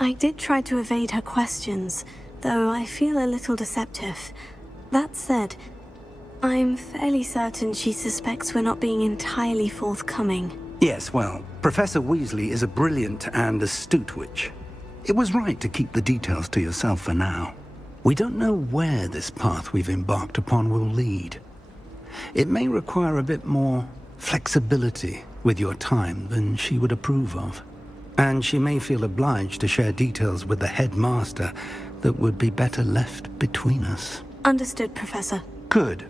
I did try to evade her questions, though I feel a little deceptive. That said, I'm fairly certain she suspects we're not being entirely forthcoming. Yes, well, Professor Weasley is a brilliant and astute witch. It was right to keep the details to yourself for now. We don't know where this path we've embarked upon will lead. It may require a bit more flexibility with your time than she would approve of. And she may feel obliged to share details with the headmaster that would be better left between us. Understood, Professor. Good.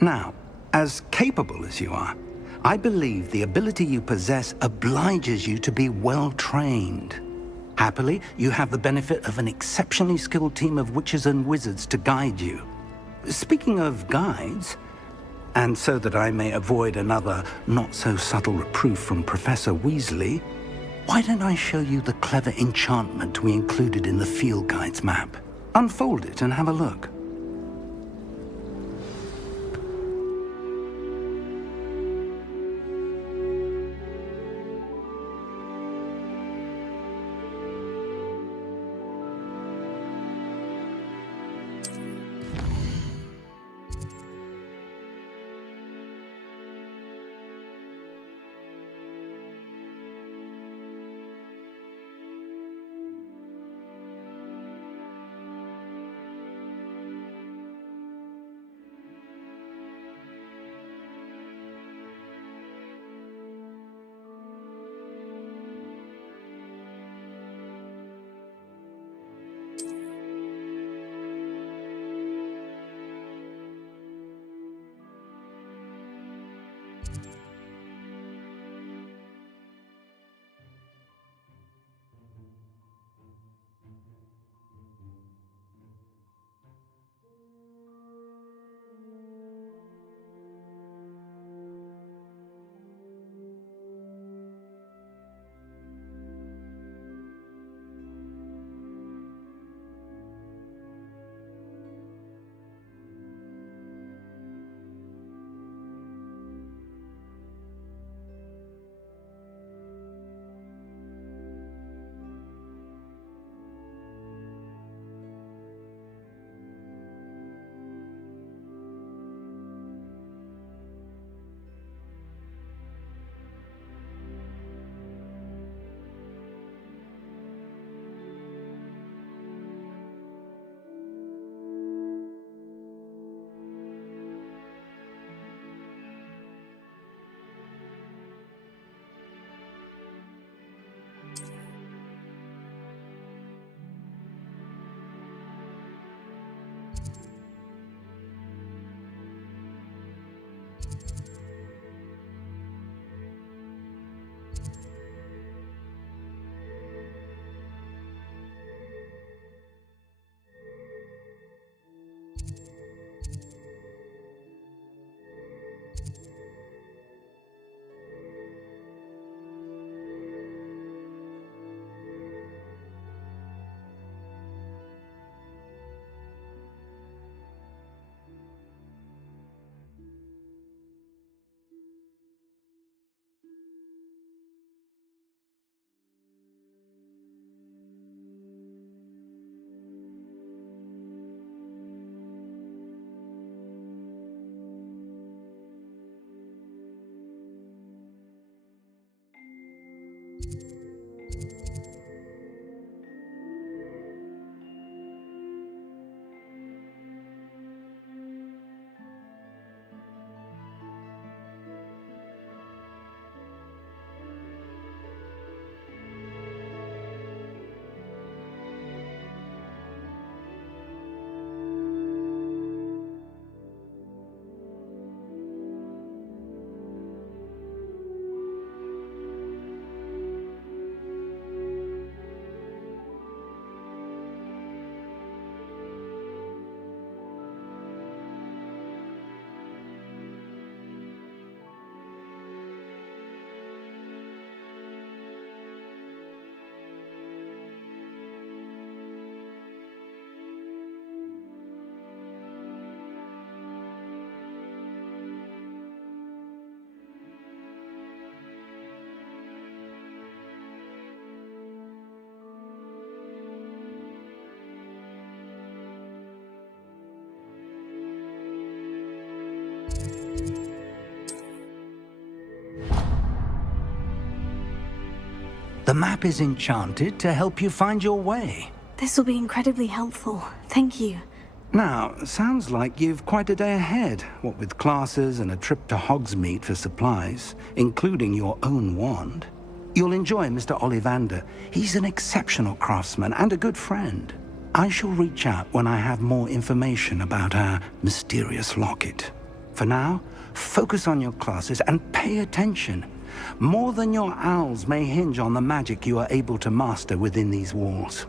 Now, as capable as you are, I believe the ability you possess obliges you to be well trained. Happily, you have the benefit of an exceptionally skilled team of witches and wizards to guide you. Speaking of guides, and so that I may avoid another not-so-subtle reproof from Professor Weasley, why don't I show you the clever enchantment we included in the field guide's map? Unfold it and have a look. The map is enchanted to help you find your way. This will be incredibly helpful. Thank you. Now, sounds like you've quite a day ahead, what with classes and a trip to Hogsmeade for supplies, including your own wand. You'll enjoy Mr. Ollivander. He's an exceptional craftsman and a good friend. I shall reach out when I have more information about our mysterious locket. For now, focus on your classes and pay attention. More than your owls may hinge on the magic you are able to master within these walls.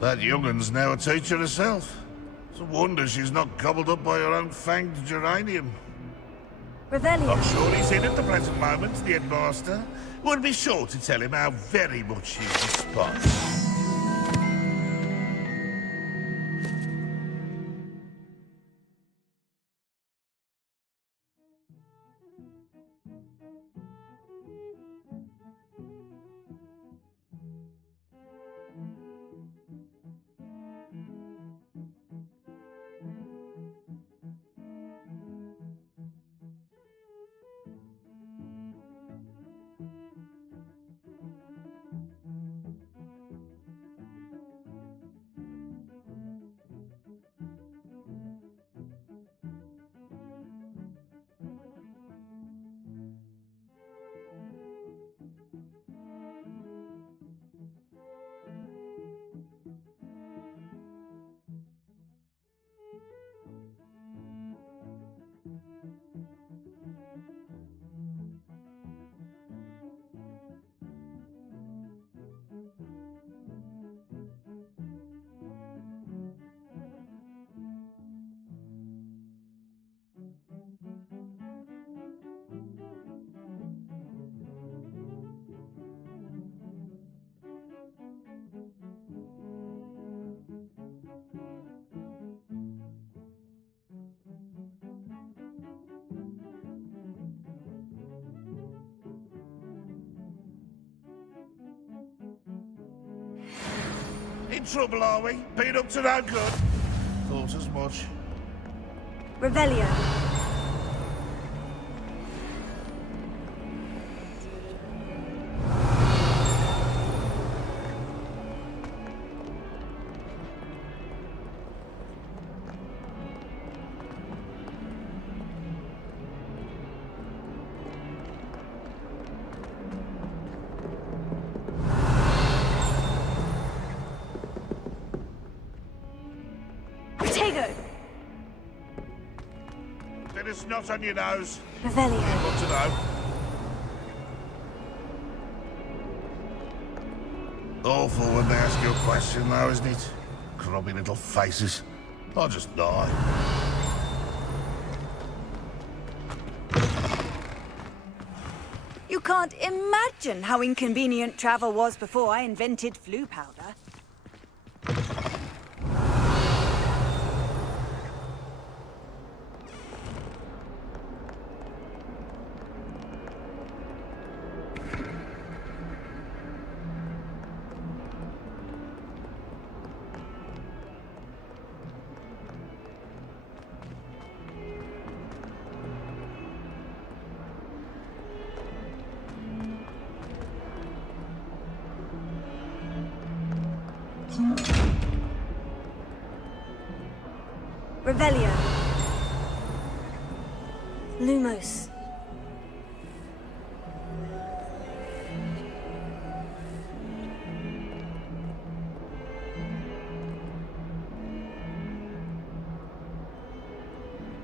That young'un's now a teacher herself. It's a wonder she's not gobbled up by her own fanged geranium. Revelio. I'm sure he's in at the present moment, the headmaster. We'll be sure to tell him how very much he's despised. In trouble, are we? Been up to no good? Thought as much. Revelio. Bit of snot on your nose. Revelio. What to know? Awful when they ask you a question, though, isn't it? Grubby little faces. I'll just die. can't imagine how inconvenient travel was before I invented flu powder. Revelio. Lumos.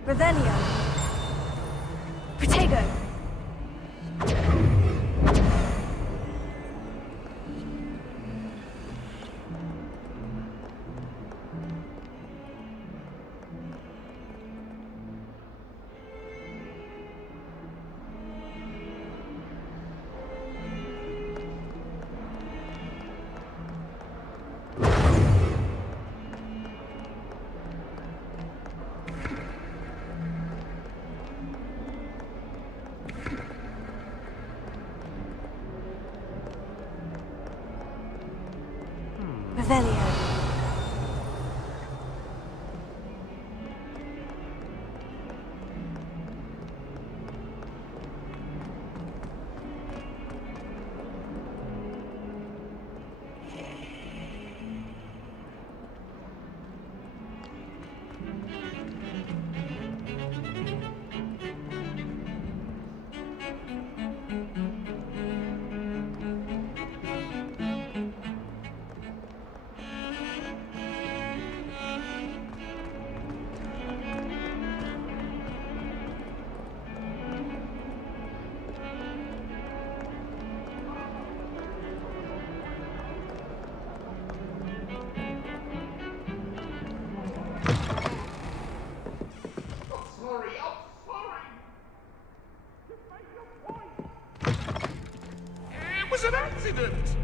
Revelio. Protego. Revelio. It was an accident!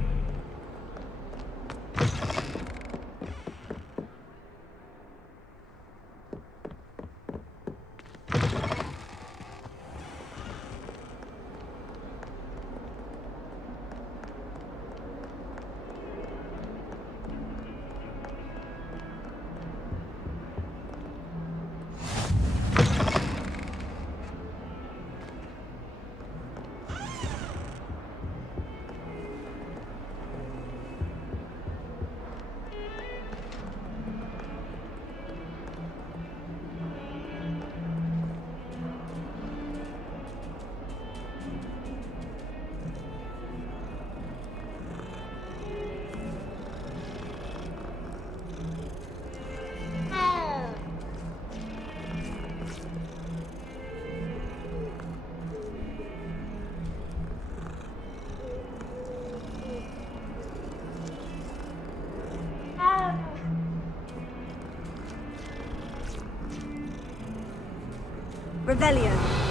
Revelio.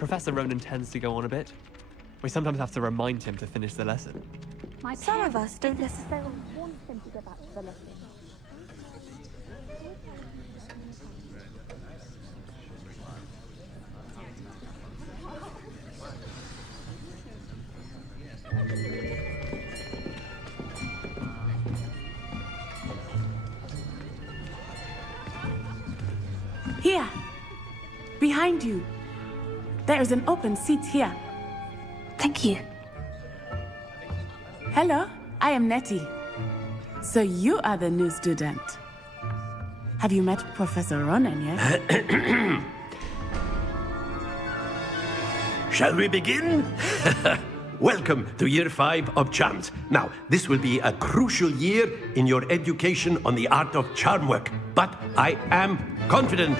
Professor Ronan tends to go on a bit. We sometimes have to remind him to finish the lesson. Some of us don't necessarily want him to go back to the lesson. Here! Behind you! There is an open seat here. Thank you. Hello, I am Nettie. So you are the new student. Have you met Professor Ronan yet? Shall we begin? Welcome to Year 5 of Charms. Now, this will be a crucial year in your education on the art of charm work. But I am confident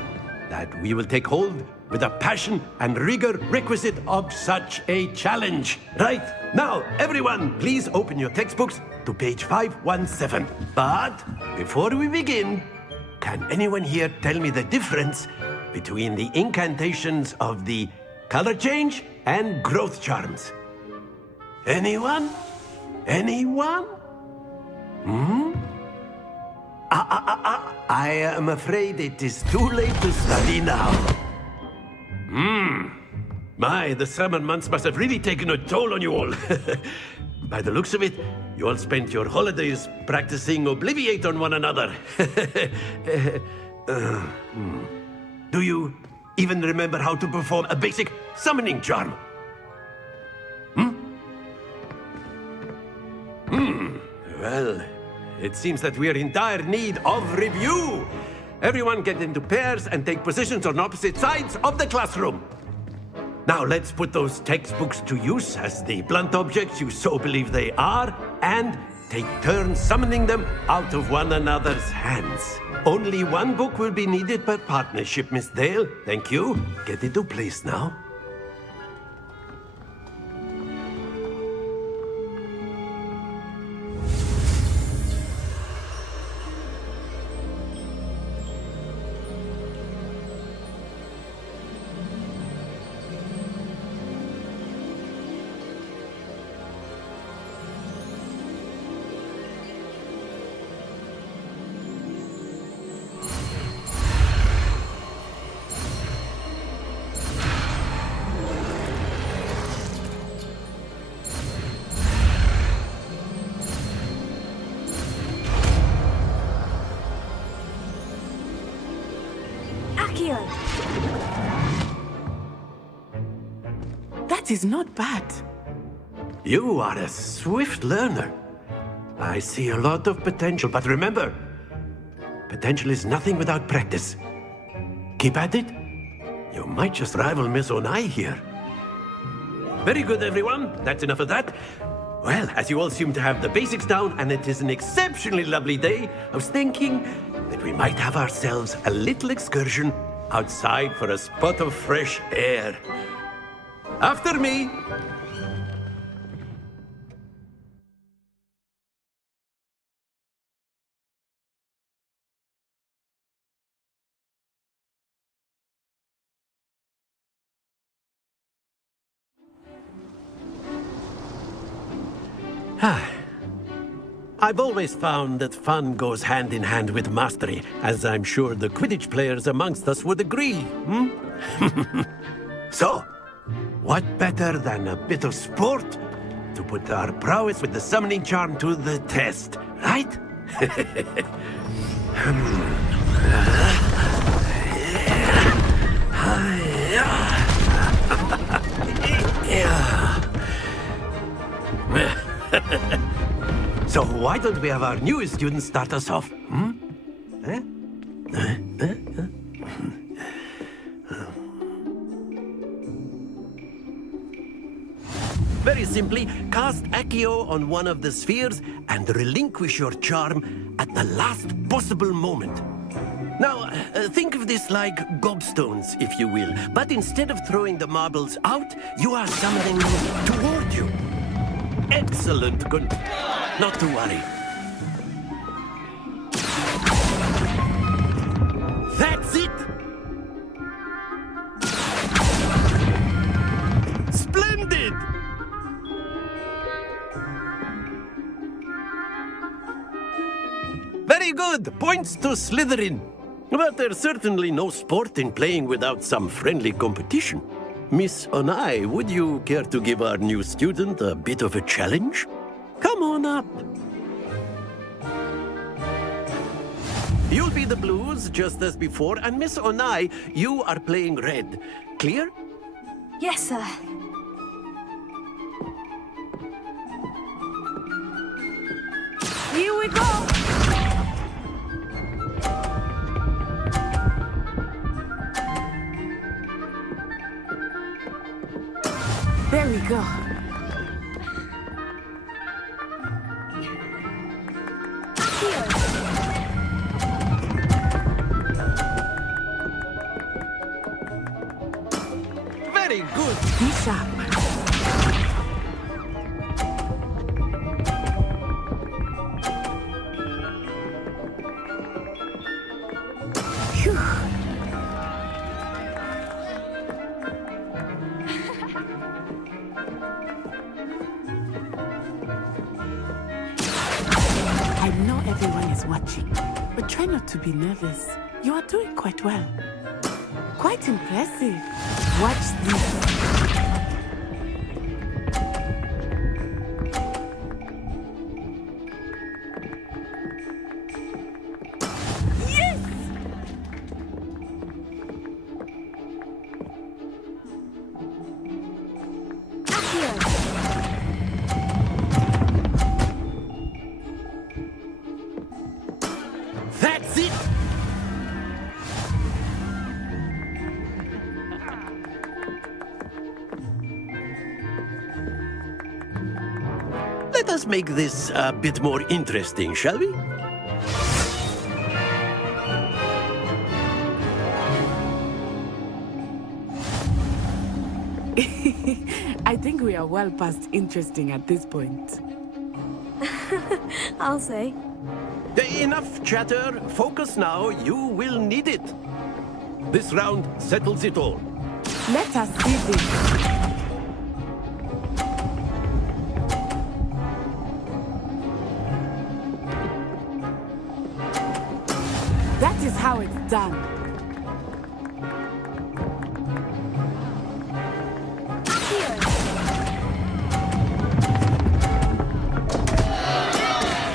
that we will take hold with the passion and rigor requisite of such a challenge. Right, now, everyone, please open your textbooks to page 517. But before we begin, can anyone here tell me the difference between the incantations of the color change and growth charms? Anyone? Anyone? I am afraid it is too late to study now. My, the summer months must have really taken a toll on you all. By the looks of it, you all spent your holidays practicing Obliviate on one another. Do you even remember how to perform a basic summoning charm? Well, it seems that we are in dire need of review. Everyone get into pairs and take positions on opposite sides of the classroom. Now let's put those textbooks to use as the blunt objects you so believe they are, and take turns summoning them out of one another's hands. Only one book will be needed per partnership, Miss Dale. Thank you. Get into place now. That is not bad. You are a swift learner. I see a lot of potential, but remember, potential is nothing without practice. Keep at it. You might just rival Miss Onai here. Very good, everyone. That's enough of that. Well, as you all seem to have the basics down, and it is an exceptionally lovely day, I was thinking that we might have ourselves a little excursion outside for a spot of fresh air. After me. I've always found that fun goes hand in hand with mastery, as I'm sure the Quidditch players amongst us would agree. So, what better than a bit of sport to put our prowess with the summoning charm to the test, right? So why don't we have our newest student start us off? Very simply, cast Accio on one of the spheres and relinquish your charm at the last possible moment. Now, think of this like gobstones, if you will. But instead of throwing the marbles out, you are summoning them toward you. Excellent. Good. Not to worry. That's it! good! Points to Slytherin. But there's certainly no sport in playing without some friendly competition. Miss Onai, would you care to give our new student a bit of a challenge? Come on up. You'll be the blues, just as before, and Miss Onai, you are playing red. Clear? Yes, sir. Here we go! There we go. Very good. Be sharp. Phew. I know everyone is watching, but try not to be nervous. You are doing quite well. Quite impressive. Watch this. That's it! Let us make this a bit more interesting, shall we? I think we are well past interesting at this point. I'll say. Enough chatter. Focus now. You will need it. This round settles it all. Let us see this. That is how it's done.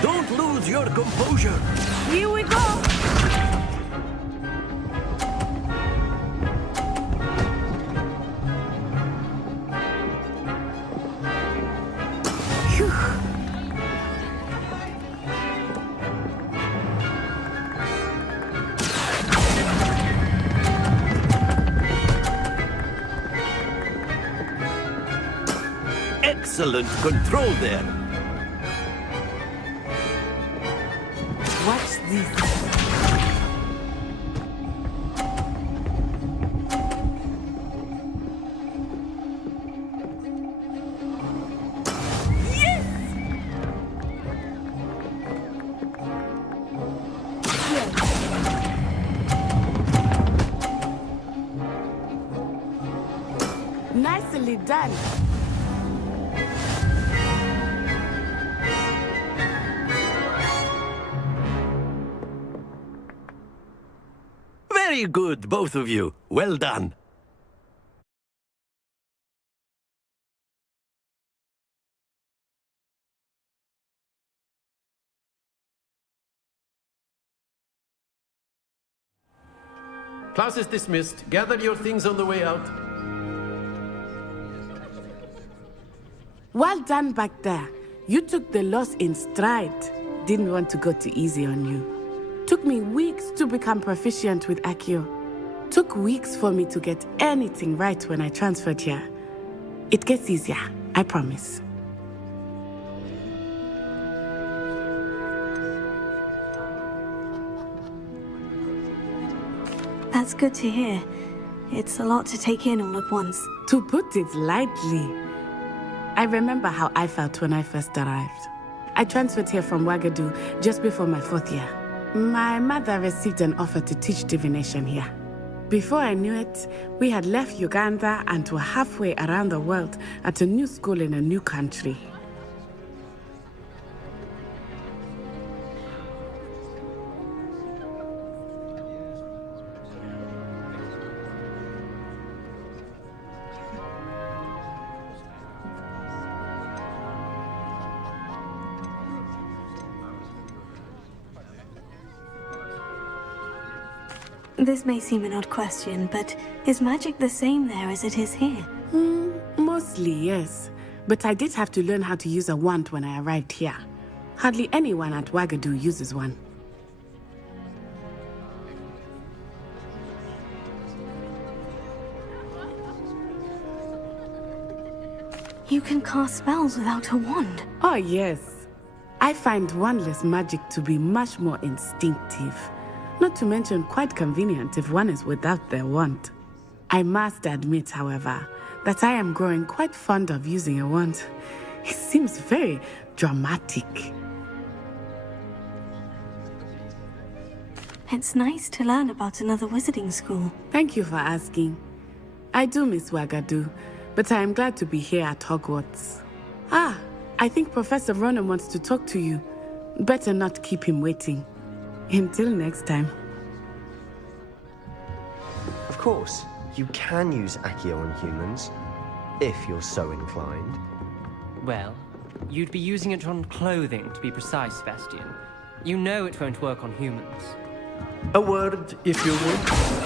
Don't lose your composure. Here we go. Phew. Excellent control there. Watch this. Nicely done. Very good, both of you. Well done. Class is dismissed. Gather your things on the way out. Well done back there. You took the loss in stride. Didn't want to go too easy on you. Took me weeks to become proficient with Accio. Took weeks for me to get anything right when I transferred here. It gets easier, I promise. That's good to hear. It's a lot to take in all at once. To put it lightly, I remember how I felt when I first arrived. I transferred here from Wagadu just before my 4th year. My mother received an offer to teach divination here. Before I knew it, we had left Uganda and were halfway around the world at a new school in a new country. This may seem an odd question, but is magic the same there as it is here? Mostly, yes. But I did have to learn how to use a wand when I arrived here. Hardly anyone at Wagadu uses one. You can cast spells without a wand. Oh, yes. I find wandless magic to be much more instinctive. Not to mention quite convenient if one is without their wand. I must admit, however, that I am growing quite fond of using a wand. It seems very dramatic. It's nice to learn about another wizarding school. Thank you for asking. I do miss Wagadu, but I am glad to be here at Hogwarts. Ah, I think Professor Ronan wants to talk to you. Better not keep him waiting. Until next time. Of course, you can use Accio on humans, if you're so inclined. Well, you'd be using it on clothing, to be precise, Sebastian. You know it won't work on humans. A word, if you would.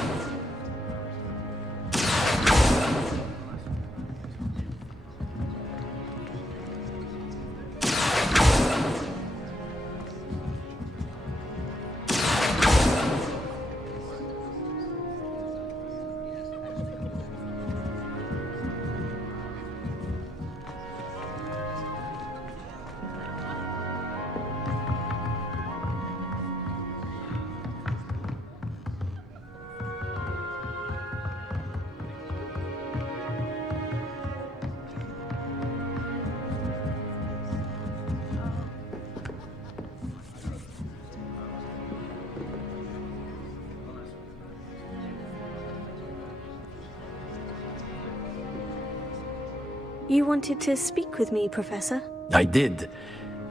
You wanted to speak with me, Professor? I did.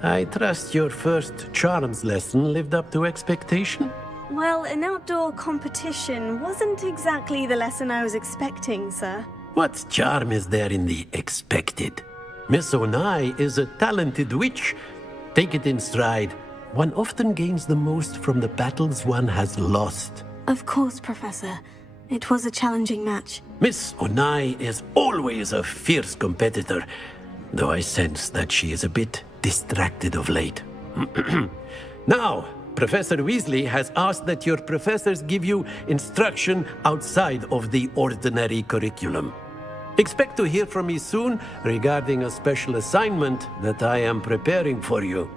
I trust your first charms lesson lived up to expectation? Well, an outdoor competition wasn't exactly the lesson I was expecting, sir. What charm is there in the expected? Miss Onai is a talented witch. Take it in stride. One often gains the most from the battles one has lost. Of course, Professor. It was a challenging match. Miss Onai is always a fierce competitor, though I sense that she is a bit distracted of late. Now, Professor Weasley has asked that your professors give you instruction outside of the ordinary curriculum. Expect to hear from me soon regarding a special assignment that I am preparing for you.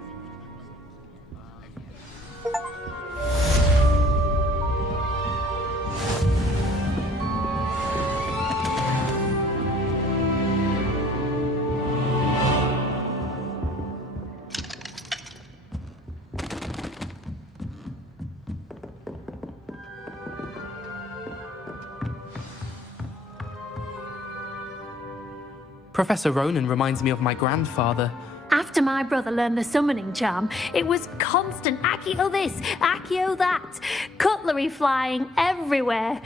Professor Ronan reminds me of my grandfather. After my brother learned the summoning charm, it was constant Accio this, Accio that, cutlery flying everywhere.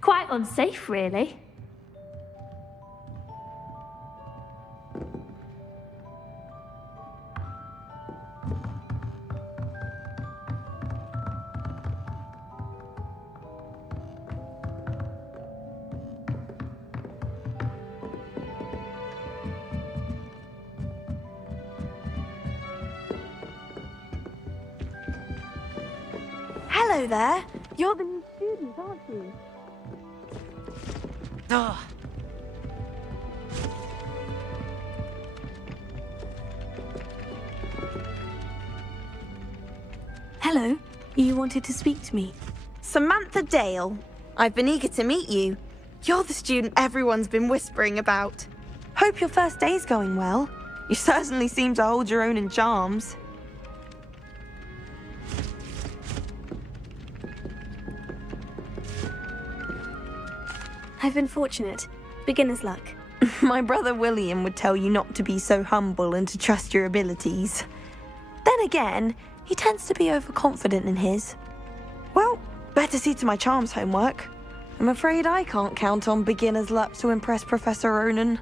Quite unsafe, really. Hello there. You're the new student, aren't you? Ugh. Hello. You wanted to speak to me? Samantha Dale. I've been eager to meet you. You're the student everyone's been whispering about. Hope your first day's going well. You certainly seem to hold your own in charms. I've been fortunate. Beginner's luck. My brother William would tell you not to be so humble and to trust your abilities. Then again, he tends to be overconfident in his. Well, better see to my charms homework. I'm afraid I can't count on beginner's luck to impress Professor Ronan.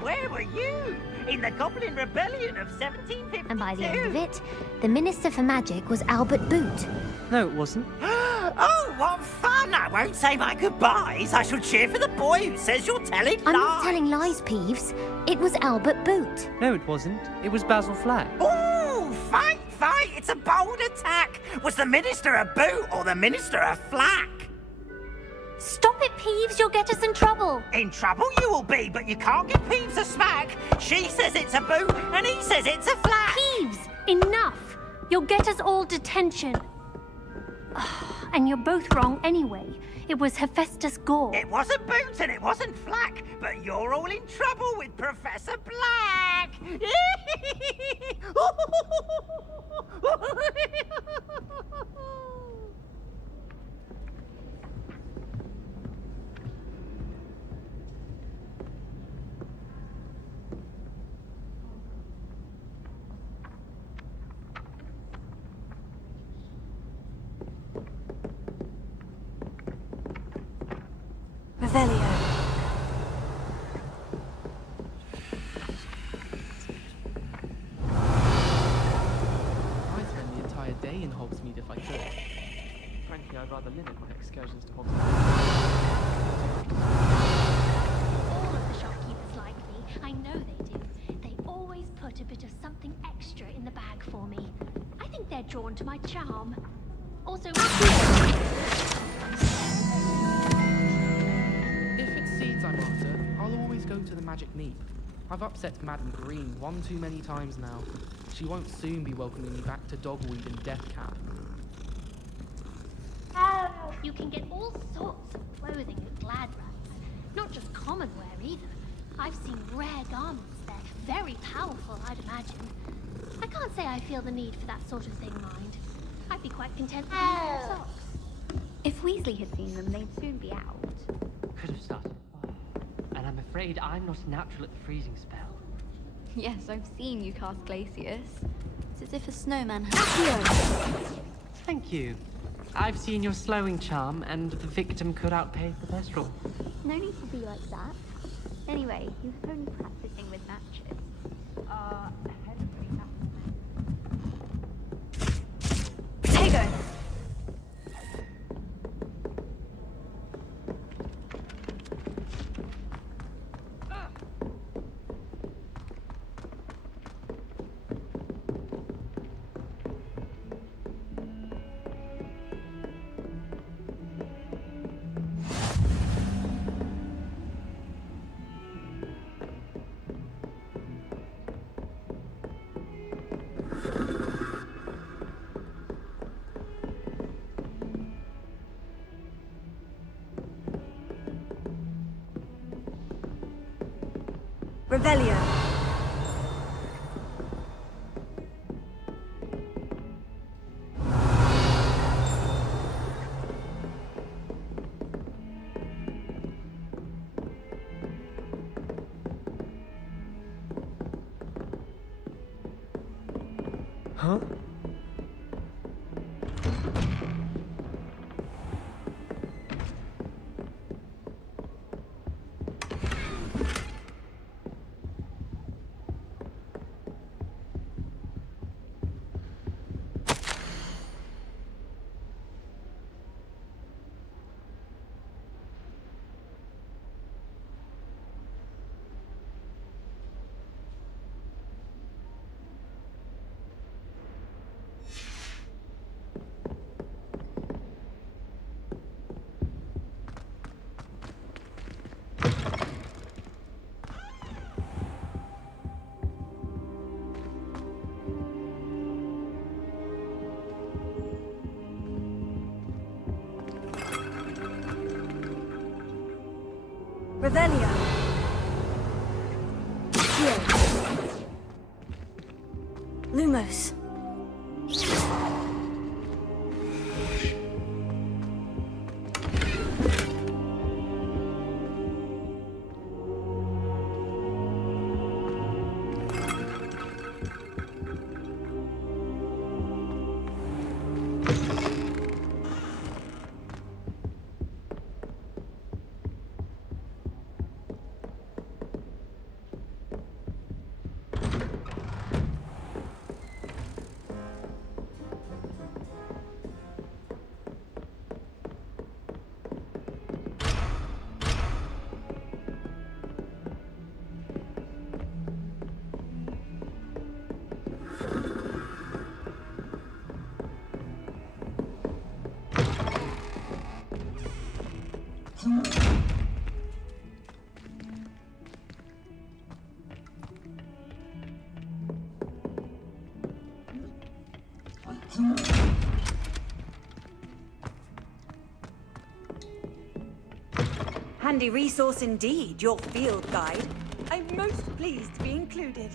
where were you? In the Goblin Rebellion of 1752. And by the end of it, the Minister for Magic was Albert Boot. No, it wasn't. Oh, what fun! I won't say my goodbyes. I shall cheer for the boy who says you're telling I'm lies. not telling lies, Peeves. It was Albert Boot. No, it wasn't. It was Basil Flack. Ooh, fight! It's a bold attack. Was the Minister a boot or the Minister a flack? Stop it, Peeves. You'll get us in trouble. In trouble you will be, but you can't give Peeves a smack. She says it's a boot, and he says it's a flack. Peeves, enough. You'll get us all detention. And you're both wrong anyway. It was Hephaestus Gore. It wasn't boot and it wasn't flack, but you're all in trouble with Professor Black. Revelio. I'd spend the entire day in Hogsmeade if I could. Frankly, I'd rather limit my excursions to Hogsmeade. All of the shopkeepers like me. I know they do. They always put a bit of something extra in the bag for me. I think they're drawn to my charm. Also, If it's seeds I'm after, I'll always go to the Magic Meep. I've upset Madam Green one too many times now. She won't soon be welcoming me back to Dogweed and Death Camp. you can get all sorts of clothing at Gladrags. Not just common wear either. I've seen rare garments there. Very powerful, I'd imagine. I can't say I feel the need for that sort of thing, mind. I'd be quite content with wearing socks. If Weasley had seen them, they'd soon be out. Could have started. And I'm afraid I'm not natural at the freezing spell. Yes, I've seen you cast Glacius. It's as if a snowman had... Thank you. I've seen your slowing charm, and the victim could outpace the pestrel. No need to be like that. Anyway, he was only practicing with matches. Potato! Revelio. Huh? Revelio. Here. Lumos. Handy resource indeed, your field guide. I'm most pleased to be included.